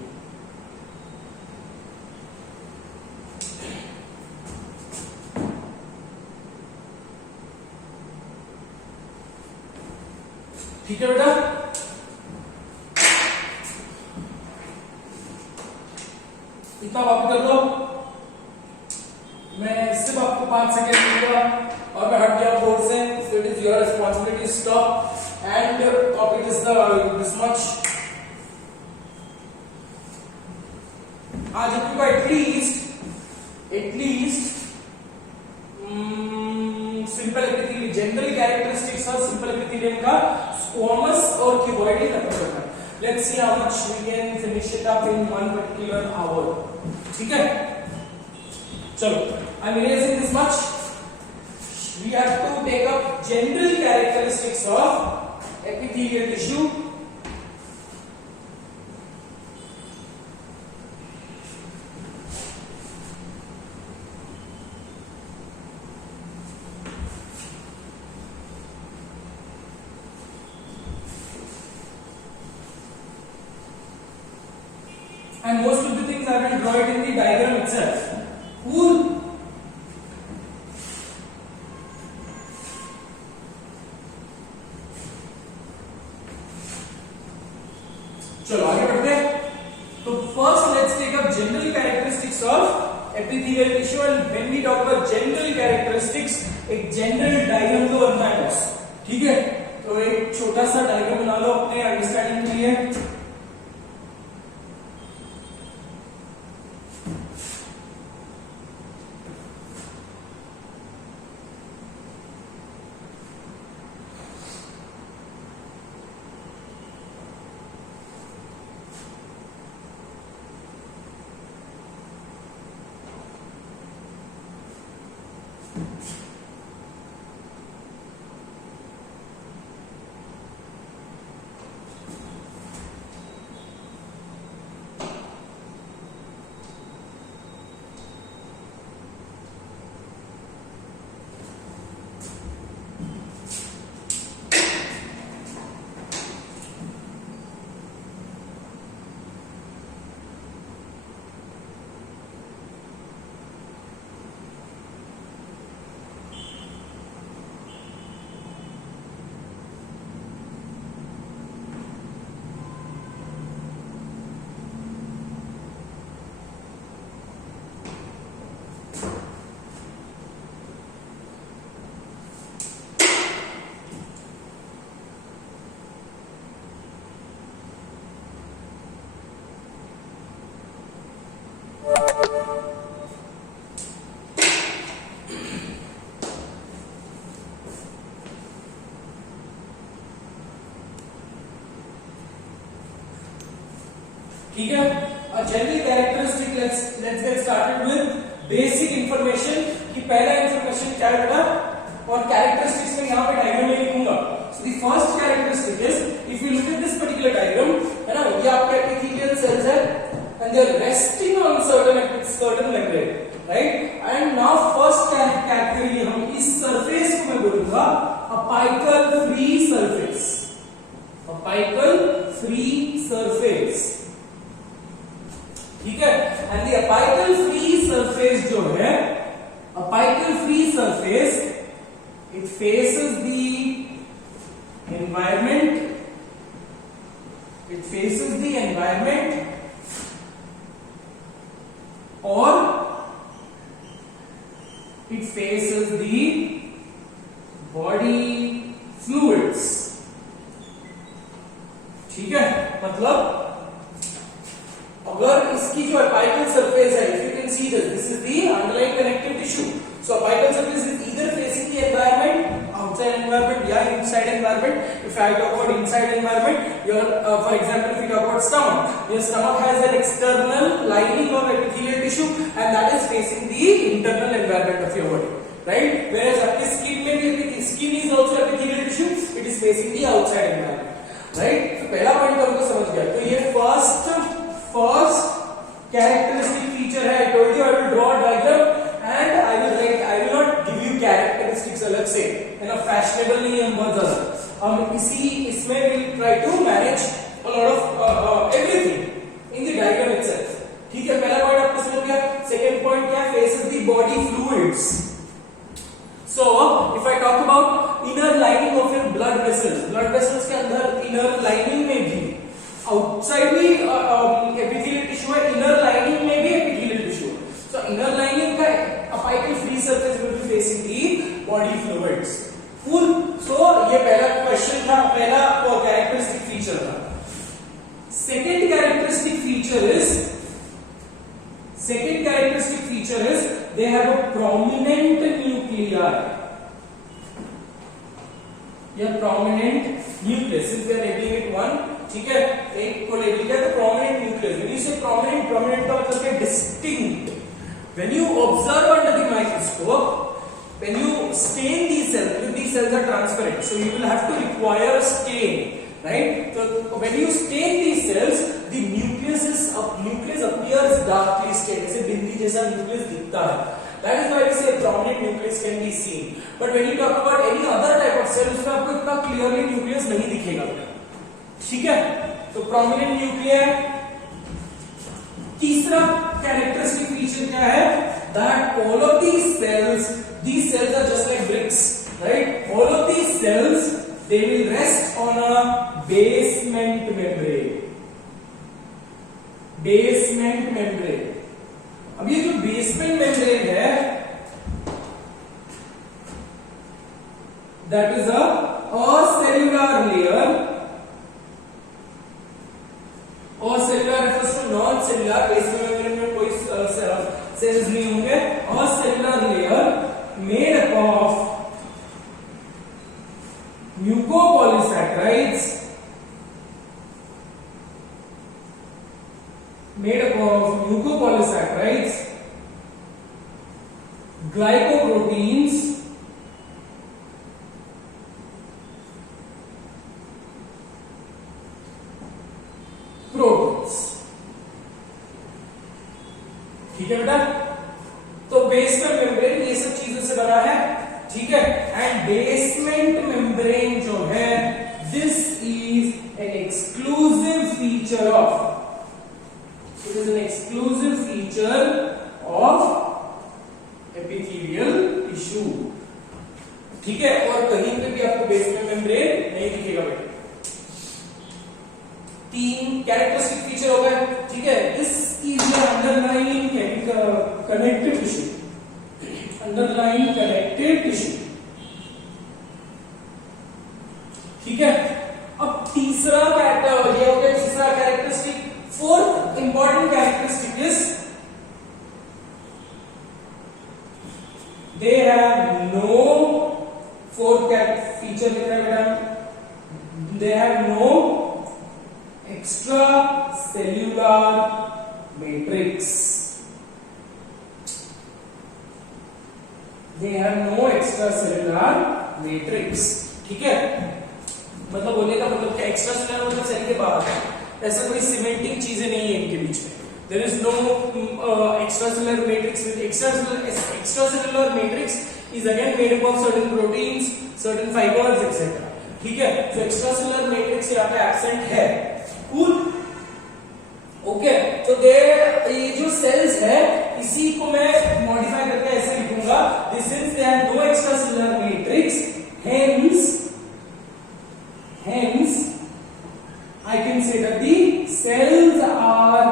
ठीक है बेटा? इतना कॉपी कर लो. मैं सिर्फ आपको 5 सेकेंड दूंगा और मैं हट गया बोर्ड से. So it is your responsibility to stop and copy this much. आज आपको at least simple epithelium, general characteristics of simple epithelium का स्क्वामस और क्यूबॉइडल तक पढ़ना. Let's see how much we can finish it up in one particular hour. ठीक है? चलो, I am erasing this much. We have to take up general characteristics of epithelial tissue. And most of the things I will draw it in the diagram itself. Cool. चलो आगे बढ़ते हैं. तो first let's take up general characteristics of epithelial tissue, and when we talk about general characteristics, एक general diagram तो बनता है बस. ठीक है? तो एक छोटा सा diagram बना लो अपने अंडरस्टैंडिंग के लिए. ठीक है? A general characteristic, let's get started with basic information. कि पहला information क्या है बेटा? और characteristics में यहाँ पे diagram में लिखूंगा. So the first characteristic is, if you look at this particular diagram, है ना? ये आपके epithelial cells है, and they are resting on certain external membrane, right? And now first category हम इस surface को मैं बोलूंगा apical free surface, apical free surface, ठीक है? And the apical free surface जो है, apical free surface, it faces the environment, it faces the environment or it faces the body fluids, ठीक है? मतलब अगर इसकी जो apical surface है, if you can see this is the underlying connective tissue. So apical surface is either facing the environment, outside environment, या inside environment. If I talk about inside environment, your for example, if you talk about stomach, your stomach has an external lining of epithelial tissue, and that is facing the internal environment of your body, right? Whereas आपके skin में भी skin is also epithelial tissue, it is facing the outside environment, right? So पहला point हमको समझ गया. तो ये first characteristic feature है. I told you I will draw a diagram and I will not give you characteristics अलग से, है ना? fashionable नहीं है हम बहुत ज़्यादा. हम इसमें we'll try to manage a lot of everything in the diagram itself. ठीक है? पहला point आपको समझ गया. Second point क्या? Faces the body fluids. So if I talk about inner lining of your blood vessels के अंदर inner lining में भी outside भी epithelial tissue है, inner lining में भी epithelial tissue है. So inner lining का apical free surface will be facing the body fluids. Cool. So ये पहला question था, पहला characteristic feature था. Second characteristic feature is they have a prominent nuclei. या prominent nucleus. Since they are labeling it one, ठीक है? एक को लेबल किया तो prominent nucleus. When you say prominent का मतलब है distinct. When you observe under the microscope, when you stain these cells are transparent, so you will have to require a stain, right? So when you stain these cells, the nucleus appears darkly stained. जैसे बिंदी जैसा nucleus दिखता है. That is why we say prominent nucleus can be seen. But when you talk about any other type of cell, उसमें आपको इतना clearly nucleus नहीं दिखेगा, ठीक है? तो prominent nuclei. तीसरा characteristic feature क्या है? That all of these cells are just like bricks, right? All of these cells, they will rest on a basement membrane. अब ये जो basement membrane है, that is a cellular layer. और cellular refers to non-cellular. basement membrane में कोई cells नहीं होंगे. और cellular layer made up of mucopolysaccharides, glycoproteins, proteins. ठीक है बेटा? तो बेसमेंट मेम्ब्रेन ये सब चीजों से बना है, ठीक है? एंड बेसमेंट मेम्ब्रेन जो है, this is an exclusive feature of epithelial tissue. ठीक है? और कहीं पे भी आपको बेसमेंट मेम्ब्रेन नहीं दिखेगा बेटा. तीन कैरेक्टरिस्टिक फीचर हो गए, ठीक है? This is the underlying connective tissue. ठीक है? अब तीसरा characteristic. Fourth important characteristic is they have no feature लिख रहा है बेटा. they have no extracellular matrix. ठीक है? मतलब बोलने का मतलब क्या? एक्स्ट्रासेलुलर मतलब सेल के बाहर. ऐसा कोई सीमेंटिंग चीजें नहीं है इनके बीच में. There is no extracellular extracellular matrix with extracellular matrix is again made up of certain proteins, certain fibers etc. ठीक है, तो extracellular matrix यहाँ पे absent है. Cool. ओके, तो ये जो सेल्स है इसी को मैं मॉडिफाई करके ऐसे लिखूंगा, since they have no extracellular matrix, hence I can say that the cells are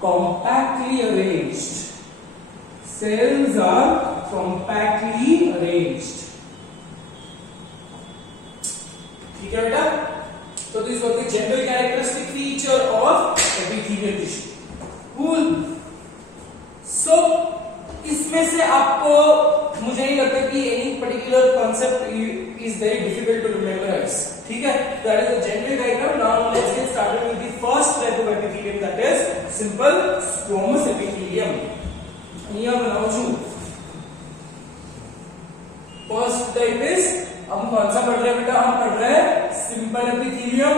compactly arranged. Cells are compactly arranged. ठीक है बेटा, so this was the general characteristic feature of epithelial tissue. Cool. So इसमें से आपको मुझे नहीं लगता कि any particular concept is very difficult to memorize. ठीक है, that is the general diagram. Now let's get started with the first type of epithelium, that is simple squamous epithelium. यहाँ बनाओ छू. First type is, हम कौन सा पढ़ रहे हैं बेटा? हम पढ़ रहे हैं सिंपल एपिथेलियम.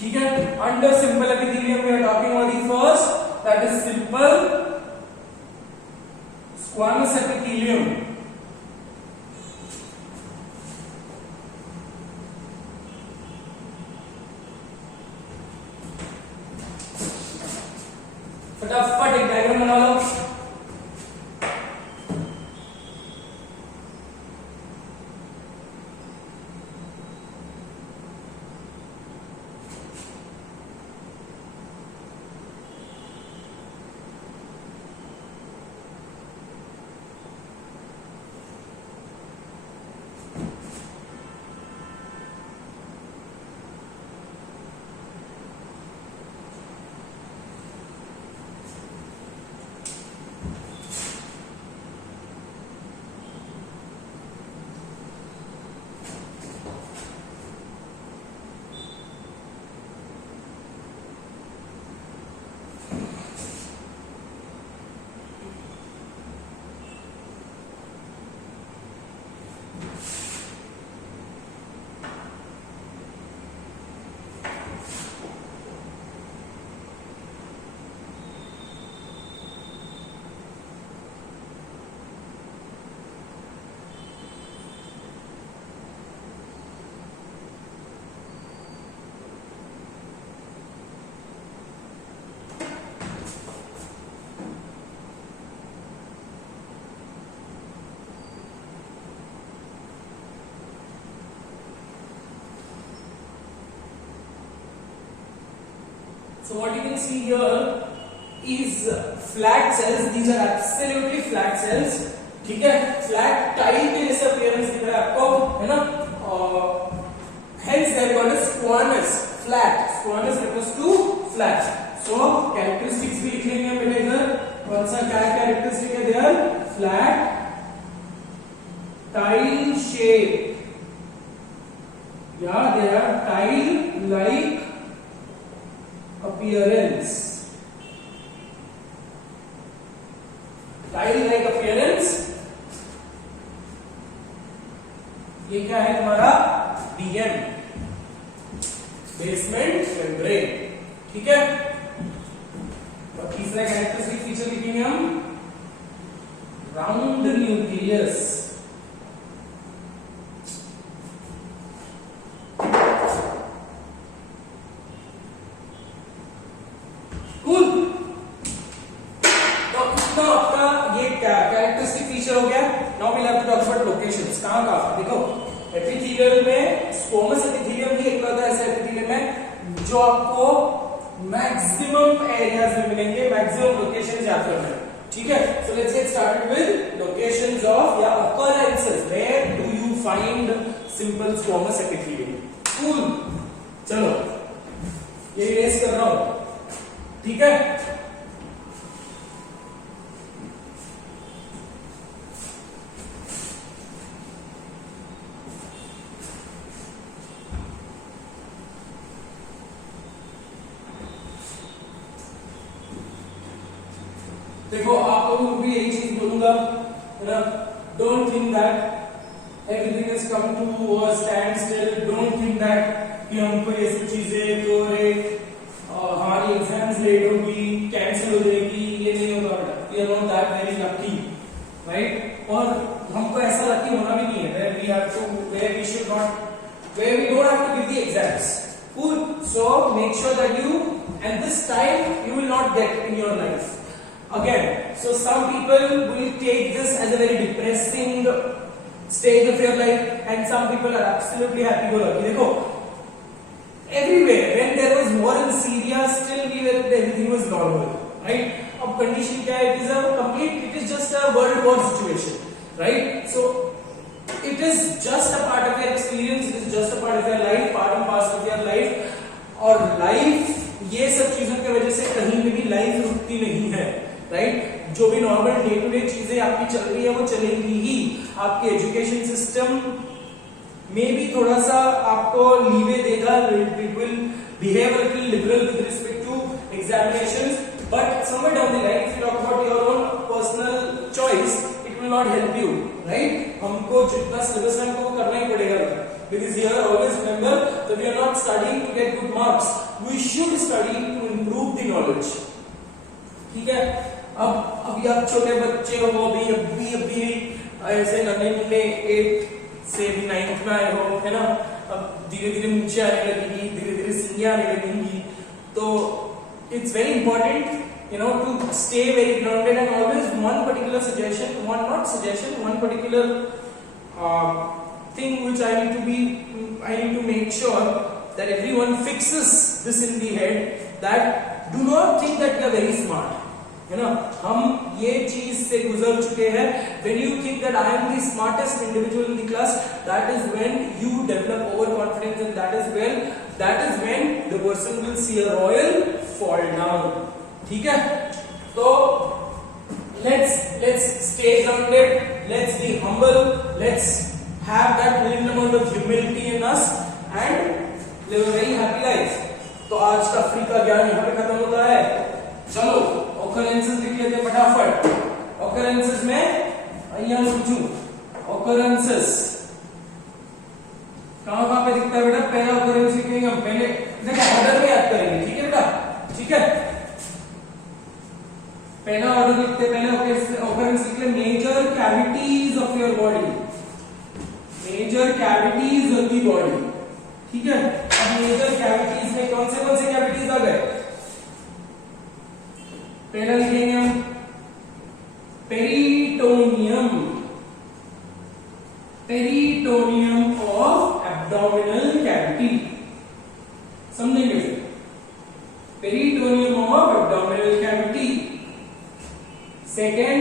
ठीक है, under simple epithelium we are talking about the first, that is simple squamous epithelium. फटाफट एक डायग्राम बना लो. So what you can see here is flat cells. These are absolutely flat cells. ठीक है, फ्लैट टाइल के जैसा अपीयरेंस दिख रहा है आपको, है ना? Hence they are called as squamous. Flat. Squamous refers to flat. So characteristics भी लिख लेंगे हम बेटा इधर. कौन सा क्या characteristic है? They are flat, tile shape. Yeah, they are tile-like appearance. Tile like appearance. ये क्या है तुम्हारा? BM, basement membrane. ठीक है, और तीसरा कैरेक्टरिस्टिक फीचर लिखेंगे हम, राउंड न्यूक्लियस. कहां देखो, एपिथेलियल में स्क्वामस एपिथेलियम ही एक ऐसा एपिथेलियम है जो आपको मैक्सिमम एरियाज में मिलेंगे, मैक्सिमम लोकेशन याद करना है. ठीक है, so let's get started with locations of या occurrences. Where do you find simple squamous epithelium? Cool. चलो ये इरेज कर रहा हूं. ठीक है, देखो आप लोगों को भी यही चीज बोलूंगा, है ना? Don't think that everything is come to stand still. Don't think that कि हमको ये सब चीजें तो हमारी एग्जाम्स लेट होगी, कैंसिल हो जाएगी, ये नहीं होगा, we are not that very lucky, right? और हमको ऐसा लकी होना भी नहीं है where we have to, where we should not, where we don't have to give the exams. Cool. So make sure that you, and this time you will not get in your life again. So some people will take this as a very depressing stage of your life, and some people are absolutely happy-go-lucky. देखो, everywhere when there was war in Syria, still everything was normal, right? अब condition क्या है? It is just a world war situation, right? So it is just a part of your experience, it is just a part of your life, part and parcel of your life. और लाइफ ये सब चीजों की वजह से कहीं भी लाइफ रुकती नहीं है, राइट? जो भी नॉर्मल डे टू डे चीजें आपकी चल रही है वो चलेंगी ही. आपके एजुकेशन सिस्टम में भी थोड़ा सा आपको लीवे देगा, it will behave a little liberal with respect to examinations, but somewhere down the line if you talk about your own personal choice, it will not help you, right? हमको जितना सिलेबस है हमको करना ही पड़ेगा, because here always remember that we are not studying to get good marks, we should study to improve the knowledge. ठीक है? अब अभी आप छोटे बच्चे हो, अभी ऐसे नन्हे मुन्ने 8 से भी 9th में आए हो, है ना? अब धीरे धीरे मूंछें आने लगेगी, धीरे धीरे सीढ़ियां आने लगेंगी, तो it's very important, you know, to stay very grounded. And always one particular suggestion, one particular thing which I need to make sure that everyone fixes this in the head, that do not think that you are very smart, है ना? हम ये चीज से गुजर चुके हैं. When you think that I am the smartest individual in the class, that is when you develop overconfidence, and that is when the person will see a royal fall down. ठीक है? तो let's stay grounded, let's be humble, let's have that little amount of humility in us and live a very happy life. तो आज का फ्री का ज्ञान यहाँ पे खत्म होता है. चलो occurrences लिख लेते फटाफट. occurrences में यहाँ पूछूं, occurrences कहाँ पे दिखता है बेटा? पहला occurrence लिखेंगे हम, पहले ऑर्डर में याद करेंगे, ठीक है बेटा? ठीक है, पहला ऑर्डर लिखते, पहले occurrence लिख ले, major cavities of your body, major cavities of the body. ठीक है? अब मेजर कैविटीज में कौन से कैविटीज आ गए? पहला लिखेंगे हम peritoneum, peritoneum of abdominal cavity. समझेंगे? Peritoneum of abdominal cavity. Second,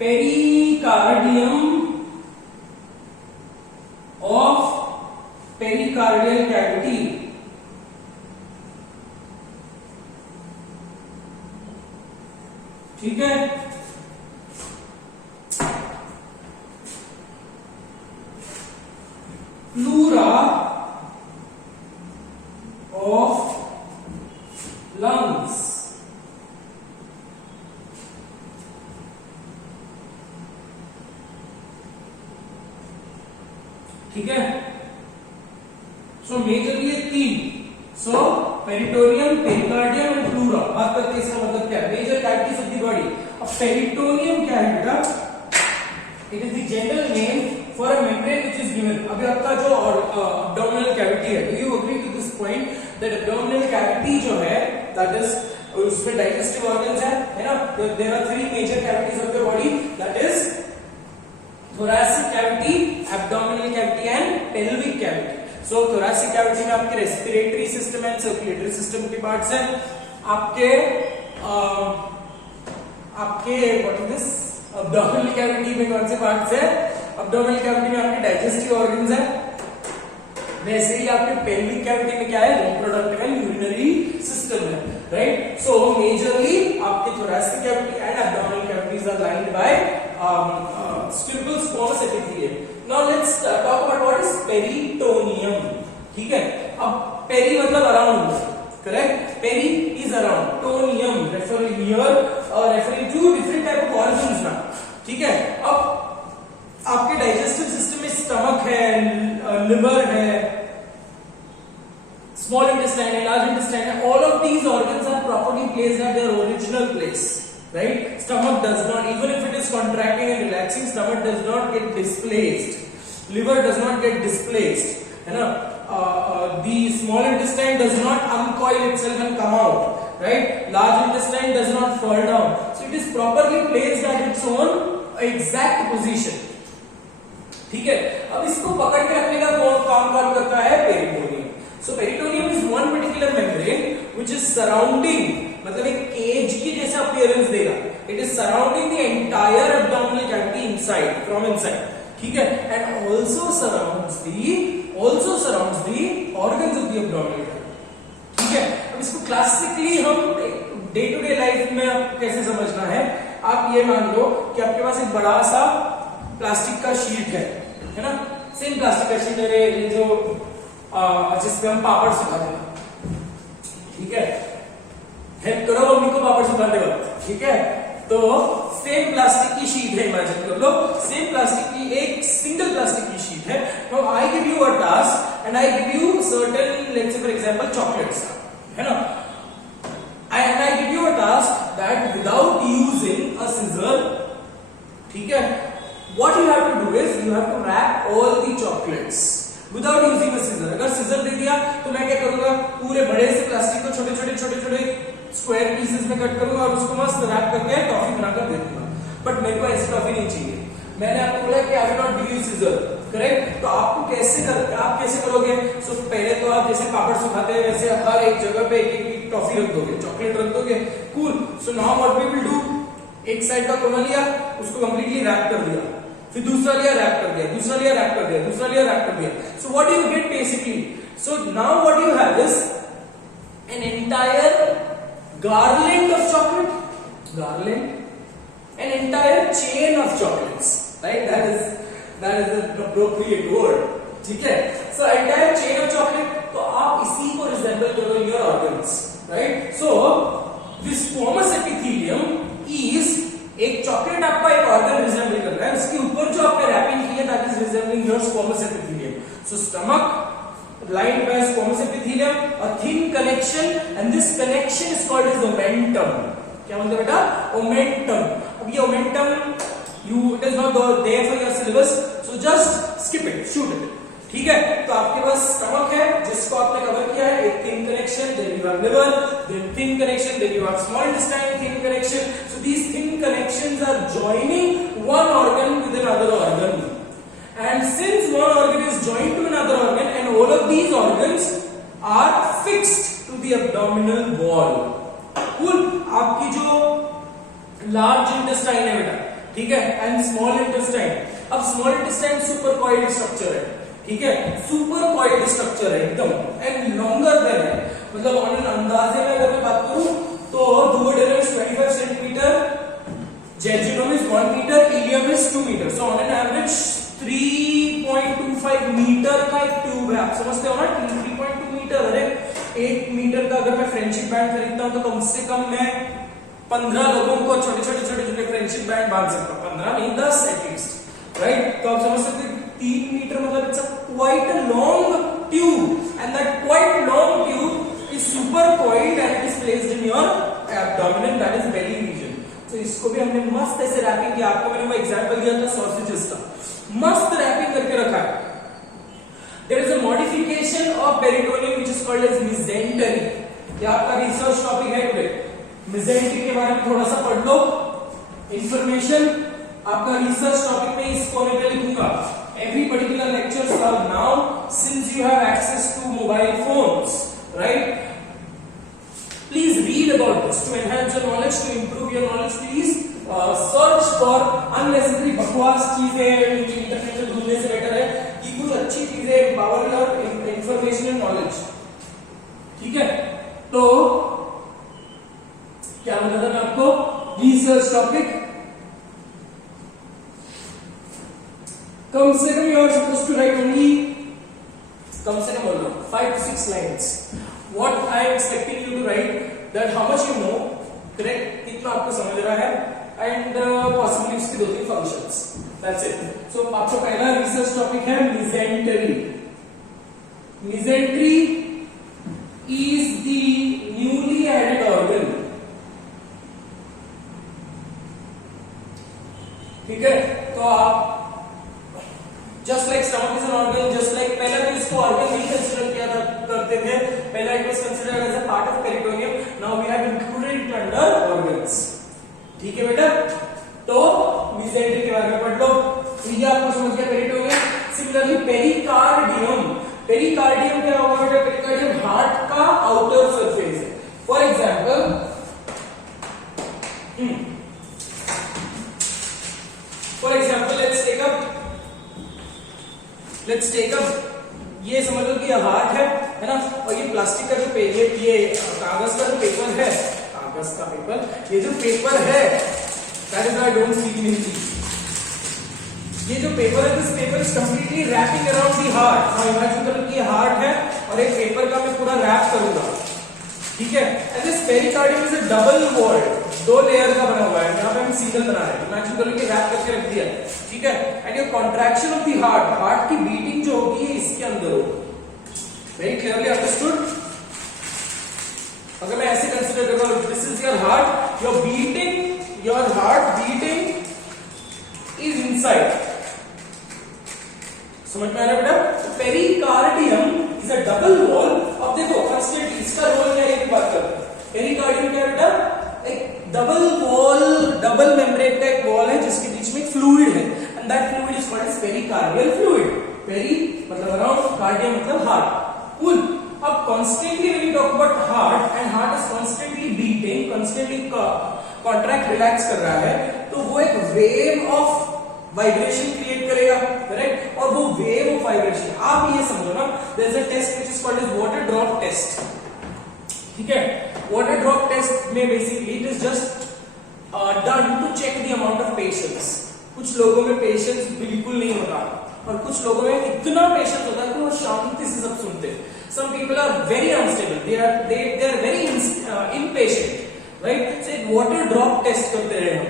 pericardium of pericardial cavity. ठीक है? Pleura of lungs. ठीक है? So majorly 3, so peritoneum, pericardium and pleura. बात करते हैं इसका मतलब क्या है? Major cavities of the body. अब पेरिटोनियम क्या है बेटा? It is the general name for a membrane which is given. अभी आपका जो एब्डोमिनल कैविटी है, do you agree to this point that abdominal cavity जो है, दैट इज, उसमें डाइजेस्टिव ऑर्गन्स है ना? There are 3 major cavities of the body, that is thoracic cavity, abdominal cavity and pelvic cavity. So thoracic cavity में आपके respiratory system and circulatory system के parts हैं. आपके what is this? Abdominal cavity में कौन से parts हैं? Abdominal cavity में आपके digestive organs हैं. वैसे ही आपके pelvic cavity में क्या है? Reproductive and urinary system है, right? So majorly आपके thoracic cavity and abdominal cavities are lined by stipple squamous epithelium. Now let's talk about what is peritoneum. ठीक है? अब peri मतलब around, correct? Peri is around. Tonium referring to different type of organs ना. ठीक है? अब आपके digestive system में stomach है, लिवर है, small intestine है, large intestine है, all of these organs are properly placed at their original place, right? Stomach does not, even if it is contracting and relaxing, stomach does not get displaced, liver does not get displaced, है ना? The small intestine does not uncoil itself and come out, right? Large intestine does not fall down, so it is properly placed at its own exact position. ठीक है, अब इसको पकड़ के रखने का कौन काम करता है? Peritoneum. So peritoneum is one particular membrane which is surrounding, मतलब एक केज की जैसा अपीयरेंस देगा. It is surrounding the entire abdominal cavity inside, from inside. ठीक है, and also surrounds the organs of the abdominal cavity. ठीक है, अब इसको क्लासिकली हम डे टू डे लाइफ में आप कैसे समझना है? आप ये मान लो कि आपके पास एक बड़ा सा प्लास्टिक का शीट है ना? सेम प्लास्टिक का शीट है ये जो जिसमें हम पापड़ सुखाते हैं. ठीक है, हेल्प करो मम्मी को पापड़ सुखाते वक्त. ठीक है, तो सेम प्लास्टिक की शीट है, इमेजिन कर लो सेम प्लास्टिक की एक सिंगल प्लास्टिक की शीट है. Now I give you a task and I give you certain, let's say for example chocolates, है ना? And I give you a task that without using a scissor, ठीक है, what you have to do is you have to wrap all the chocolates without using a scissor. अगर scissor दे दिया तो मैं क्या करूंगा? पूरे बड़े से प्लास्टिक को छोटे-छोटे स्क्वायर पीसेस में कट करूंगा और उसको मस्त रैप करके टॉफी बनाकर दे दूंगा. बट मेरे को ऐसी टॉफी नहीं चाहिए. मैंने आपको बोला कि I will not give you scissor, correct? तो आपको आप कैसे करोगे? सो पहले तो आप जैसे पापड़ सुखाते हैं वैसे हर एक जगह पे एक टॉफी रख दोगे, चॉकलेट रख दोगे. Cool. So now what we will do, एक साइड का कोना लिया, उसको कंप्लीटली रैप कर दिया, फिर दूसरा लिया रैप कर दिया, दूसरा लिया रैप कर दिया, दूसरा लिया रैप कर दिया. So what you get basically, so now what you have is an entire garland of chocolate, an entire chain of chocolates, right? That is the appropriate word. ठीक है, so entire chain of chocolate. तो आप इसी को resemble करो in your organs, right? So this squamous epithelium is, एक चॉकलेट आपका एक ऑर्गन रिजेंबल कर रहा है, उसके ऊपर जो आपने रैपिंग की है that is resembling your squamous epithelium. So stomach lined by squamous epithelium, a thin connection, and this connection is called as omentum. क्या बोलते हैं बेटा? Omentum. अब ये omentum it is not there for your syllabus, so just skip it, shoot it. ठीक है, तो आपके पास स्टमक है जिसको आपने कवर किया है, एक thin connection, then you have liver, then thin connection, then you have small intestine, thin connection. So these thin connections are joining one organ with another organ, and since one organ is joined to another organ and all of these organs are fixed to the abdominal wall. Cool. आपकी जो large intestine है बेटा, ठीक है, and small intestine. अब small intestine supercoiled structure है, ठीक है, सुपर कॉइल्ड स्ट्रक्चर है एकदम, एंड लॉन्गर देन है. मतलब ऑन एन अंदाजे में अगर मैं बात करूं तो duodenum is 25 centimetre, jejunum is 1 metre, ileum is 2 metre. So on an average 3.25 metre का एक ट्यूब है. आप समझते हो ना, 3.2 मीटर. अरे 1 मीटर का अगर मैं फ्रेंडशिप बैंड खरीदता हूं तो कम से कम मैं 15 लोगों को छोटे फ्रेंडशिप बैंड बांध सकता हूं. 15 नहीं 10 एटलीस्ट, राइट? तो आप समझ सकते हैं 3 मीटर मतलब it's quite a long tube, and that quite long tube is super coiled and it is placed in your abdomen, that is belly region. तो इसको भी हमने मस्त ऐसे रैपिंग किया. आपको मैंने वो एग्जांपल दिया था सॉसेजेस का, मस्त रैपिंग करके रखा है. There is a modification of peritoneum which is called as mesentery. ये आपका रिसर्च टॉपिक है टुडे. mesentery के बारे में थोड़ा सा पढ़ लो, इंफॉर्मेशन आपका रिसर्च टॉपिक में इस कोने पे लिखूंगा. Every particular lectures are now, since you have access to mobile phones, right? Please read about this to enhance your knowledge, to improve your knowledge. Please search for unnecessary बकवास चीजें इंटरनेट पे ढूंढने से बेटर है कि कुछ अच्छी चीजें, पावर और इंफॉर्मेशन एंड नॉलेज. ठीक है, तो क्या बताया था मैं आपको? Research topic. कम से कम you are supposed to write only, कम से कम बोल रहा हूं, 5 to 6 lines. What I am expecting you to write, that how much you know, correct? कितना आपको समझ रहा है, and possibly उसके 2-3 functions. That's it. So आपका पहला रिसर्च टॉपिक है mesentery. mesentery is the newly added organ. ठीक है, तो आप just like stomach is an organ, just like पहले तो इसको ऑर्गन नहीं कंसीडर किया करते थे, पहले it was considered as a part of peritoneum, now we have included it under organs. ठीक है बेटा, तो मेसेंटेरी के बारे में पढ़ लो, तो ये आपको समझ गया पेरिटोनियम। सिमिलरली पेरिकार्डियम, पेरिकार्डियम क्या होगा बेटा? पेरिकार्डियम हार्ट का आउटर सरफेस है। For example let's take up ये समझ लो कि ये हार्ट है ना, और ये प्लास्टिक का जो ये कागज का जो पेपर है, कागज का पेपर, ये जो पेपर है, that is I don't speak in Hindi. ये जो पेपर है, this paper is completely wrapping around the heart. Now imagine करो कि ये हार्ट है और एक पेपर का मैं पूरा रैप करूंगा, ठीक है। And this pericardium is a double walled, दो लेयर का बना हुआ है, यहाँ पे हम सिंगल बना रहे हैं। इमेजिन करो कि रैप करके रख दिया, ठीक है। And your contraction of the heart, heart की बीटिंग जो होगी ये इसके अंदर होगी। Very clearly understood? अगर मैं ऐसे कंसीडर करता हूं, this is your heart, your beating, your heart beating is inside. समझ में आ रहा है बेटा? Pericardium is a double wall. अब देखो कंस्टेंटली इसका रोल क्या है, ये बात करते हैं। पेरिकार्डियम क्या है बेटा? एक डबल वॉल, डबल मेम्ब्रेन का एक वॉल है जिसके बीच में एक फ्लूइड है, and that fluid is called as pericardial fluid. Peri मतलब अराउंड, कार्डियम मतलब हार्ट। कूल। अब constantly when you talk about heart and heart is constantly beating, constantly contract relax कर रहा है, तो वो एक वेव ऑफ वाइब्रेशन क्रिएट करेगा, करेक्ट। और वो वेव ऑफ वाइब्रेशन आप ये समझो ना, there is a test which is called as water drop test, ठीक है। वाटर ड्रॉप टेस्ट में basically it is just done to check the amount of patience. कुछ लोगों में पेशेंस बिल्कुल नहीं होता और कुछ लोगों में इतना पेशेंस होता है कि वो शांति से सब सुनते हैं। Some people are very unstable, they are very impatient, right. So एक वाटर ड्रॉप टेस्ट करते रहे हम।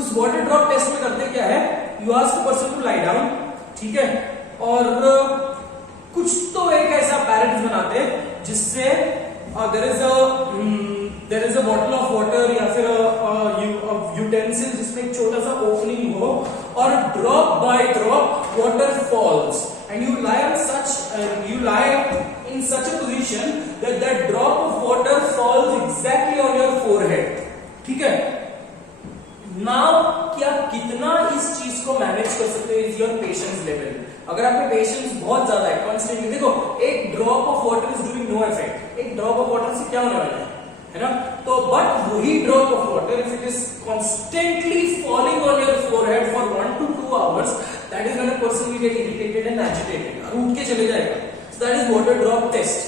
उस वाटर ड्रॉप टेस्ट में करते क्या है, you ask the person to lie down, ठीक है, और कुछ तो एक ऐसा apparatus बनाते हैं जिससे there is a bottle of water या फिर utensil जिसमें एक छोटा सा ओपनिंग हो, और drop by drop water falls, and you lie in such a position that that drop of water falls exactly on your forehead, ठीक है। नाउ क्या कितना इस चीज को मैनेज कर सकते हो इज योर पेशेंस लेवल। अगर आपका पेशेंस बहुत ज्यादा है, कॉन्स्टेंटली देखो, एक drop of water is doing no effect. एक ड्रॉप ऑफ वाटर से क्या होने वाला है ना? तो बट वही drop of water if it is constantly falling on your forehead for 1 to 2 hours, that is when a person will get irritated and agitated और उठ के चले जाएगा। So that is water drop test,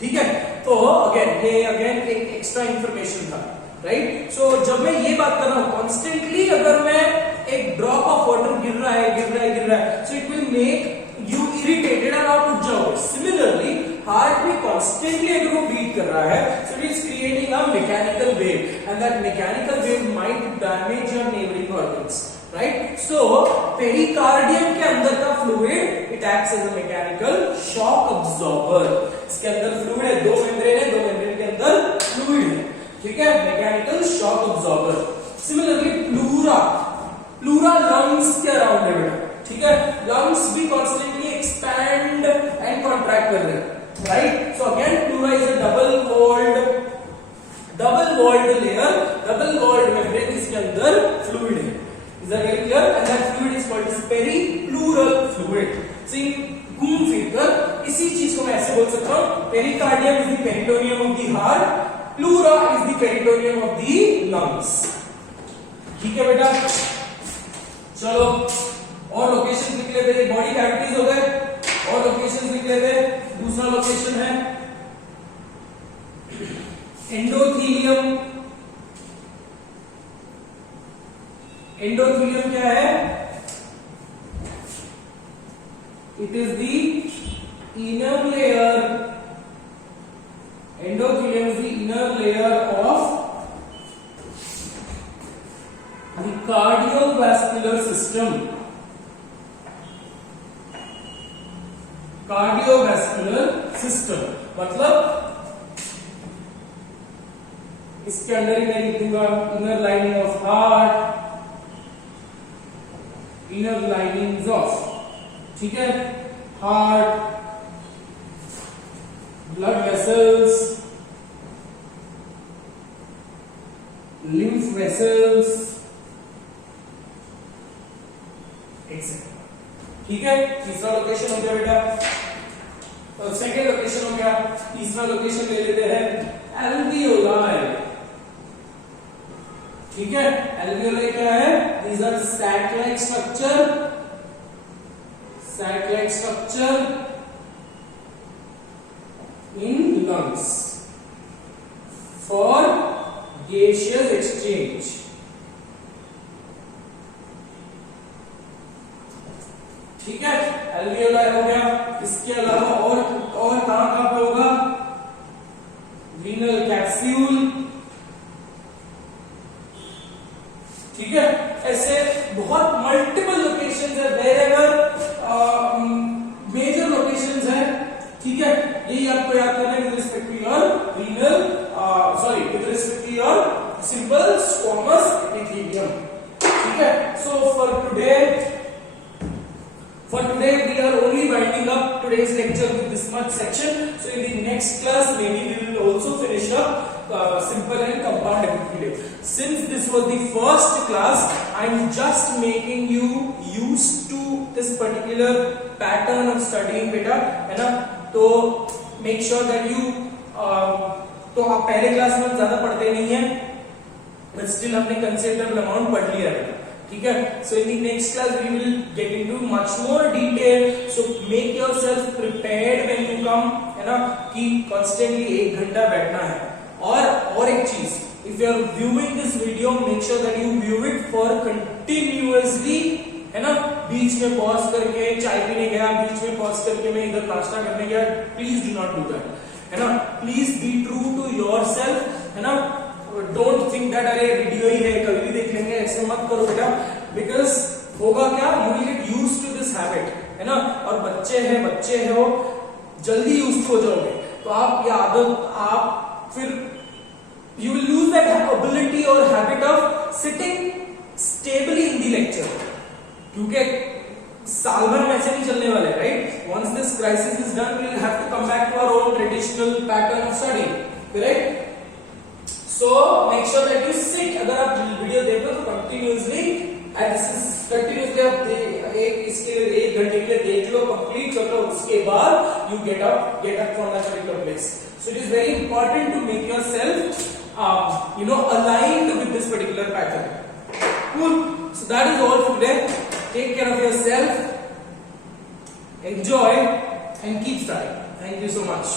ठीक है। तो again एक extra information था, राइट। सो जब मैं ये बात कर रहा हूं कॉन्स्टेंटली, अगर मैं एक ड्रॉप ऑफ वाटर गिर रहा है, so it will make you irritated और आप उठ जाओगे। सिमिलरली हार्ट भी कॉन्स्टेंटली अगर वो बीट कर रहा है, so it is creating a mechanical wave, and that mechanical wave might damage your neighbouring organs, right. So pericardium के अंदर का fluid it acts as a mechanical shock absorber. इसके अंदर फ्लूइड है, दो मेम्ब्रेन के अंदर फ्लूइड है, ठीक है, mechanical shock absorber. Similarly pleura lungs के अराउंड है बेटा, ठीक है। लंग्स भी कॉन्स्टेंटली एक्सपैंड एंड कॉन्ट्रैक्ट कर रहे हैं, right. So again pleura is a double walled layer, double walled membrane, इसके अंदर फ्लूइड है। Is that very clear? And that fluid is called as peripleural fluid. See घूम फिर कर इसी चीज को मैं ऐसे बोल सकता हूं, pericardium is the peritoneum of the heart, pleura is the peritoneum of the lungs, ठीक है बेटा। चलो और लोकेशन लिख लेते हैं, बॉडी कैविटीज हो गए, और लोकेशन लिख लेते हैं। दूसरा लोकेशन है एंडोथीलियम। एंडोथीलियम क्या है? It is the inner layer, endothelium is the inner layer of the cardiovascular system. Cardiovascular system, मतलब इसके अंदर ही मैं लिख दूंगा inner lining of heart, inner linings of, ठीक है, heart, blood vessels, lymph vessels, etc. ठीक है, तीसरा लोकेशन हो गया बेटा। और सेकेंड लोकेशन हो गया, तीसरा लोकेशन ले लेते हैं एल्वियोलाई। ठीक है, एल्वियोलाई क्या है? These are sac-like structure in lungs for gaseous exchange. ठीक है, एल्वियोलाई हो गया। इसके अलावा और कहां पे होगा? रीनल कैप्सूल, ठीक है। ऐसे बहुत मल्टीपल लोकेशंस है, वेरेवर मेजर लोकेशंस है, ठीक है। यही आपको याद करना है with respect to your renal, with respect to your simple squamous epithelium, ठीक है। सो for today we are only winding up today's lecture with this much section. So in the next class maybe we will also finish up simple and compound epithelium. Since this was the first class, I am just making you used to this particular pattern of studying beta, है ना। तो make sure that you तो आप पहले क्लास में ज्यादा पढ़ते नहीं है, but still हमने considerable amount पढ़ लिया है, ठीक है। So in the next class we will get into much more detail. So make yourself prepared when you come, है ना, कि constantly 1 घंटा बैठना है। और एक चीज, if you are viewing this video, make sure that you view it for continuously, है ना। बीच में पॉज करके चाय पीने गया, बीच में पॉज करके मैं इधर नाश्ता करने गया, please do not do that, है ना। Please be true to yourself, है ना। डोंट थिंक दैट अरे वीडियो ही है कभी भी देख लेंगे, ऐसे मत करो बेटा, बिकॉज होगा क्या, you will get used to this habit, है ना। और बच्चे हो जल्दी यूज्ड हो जाओगे, तो आप ये आदत, आप फिर you will lose that ability और habit of sitting stably in the lecture, क्योंकि साल भर हम ऐसे नहीं चलने वाले, right. Once this crisis is done we will have to come back to our own traditional pattern of study, correct. So make sure that you sit, अगर आप वीडियो देख रहे हो तो कंटिन्यूअसली आप इसके 1 घंटे के लिए देख लो, कंप्लीट कर लो, उसके बाद you get up from that particular place. So it is very important to make yourself aligned with this particular pattern. Cool. So that is all for today. Take care of yourself, enjoy and keep studying. Thank you so much.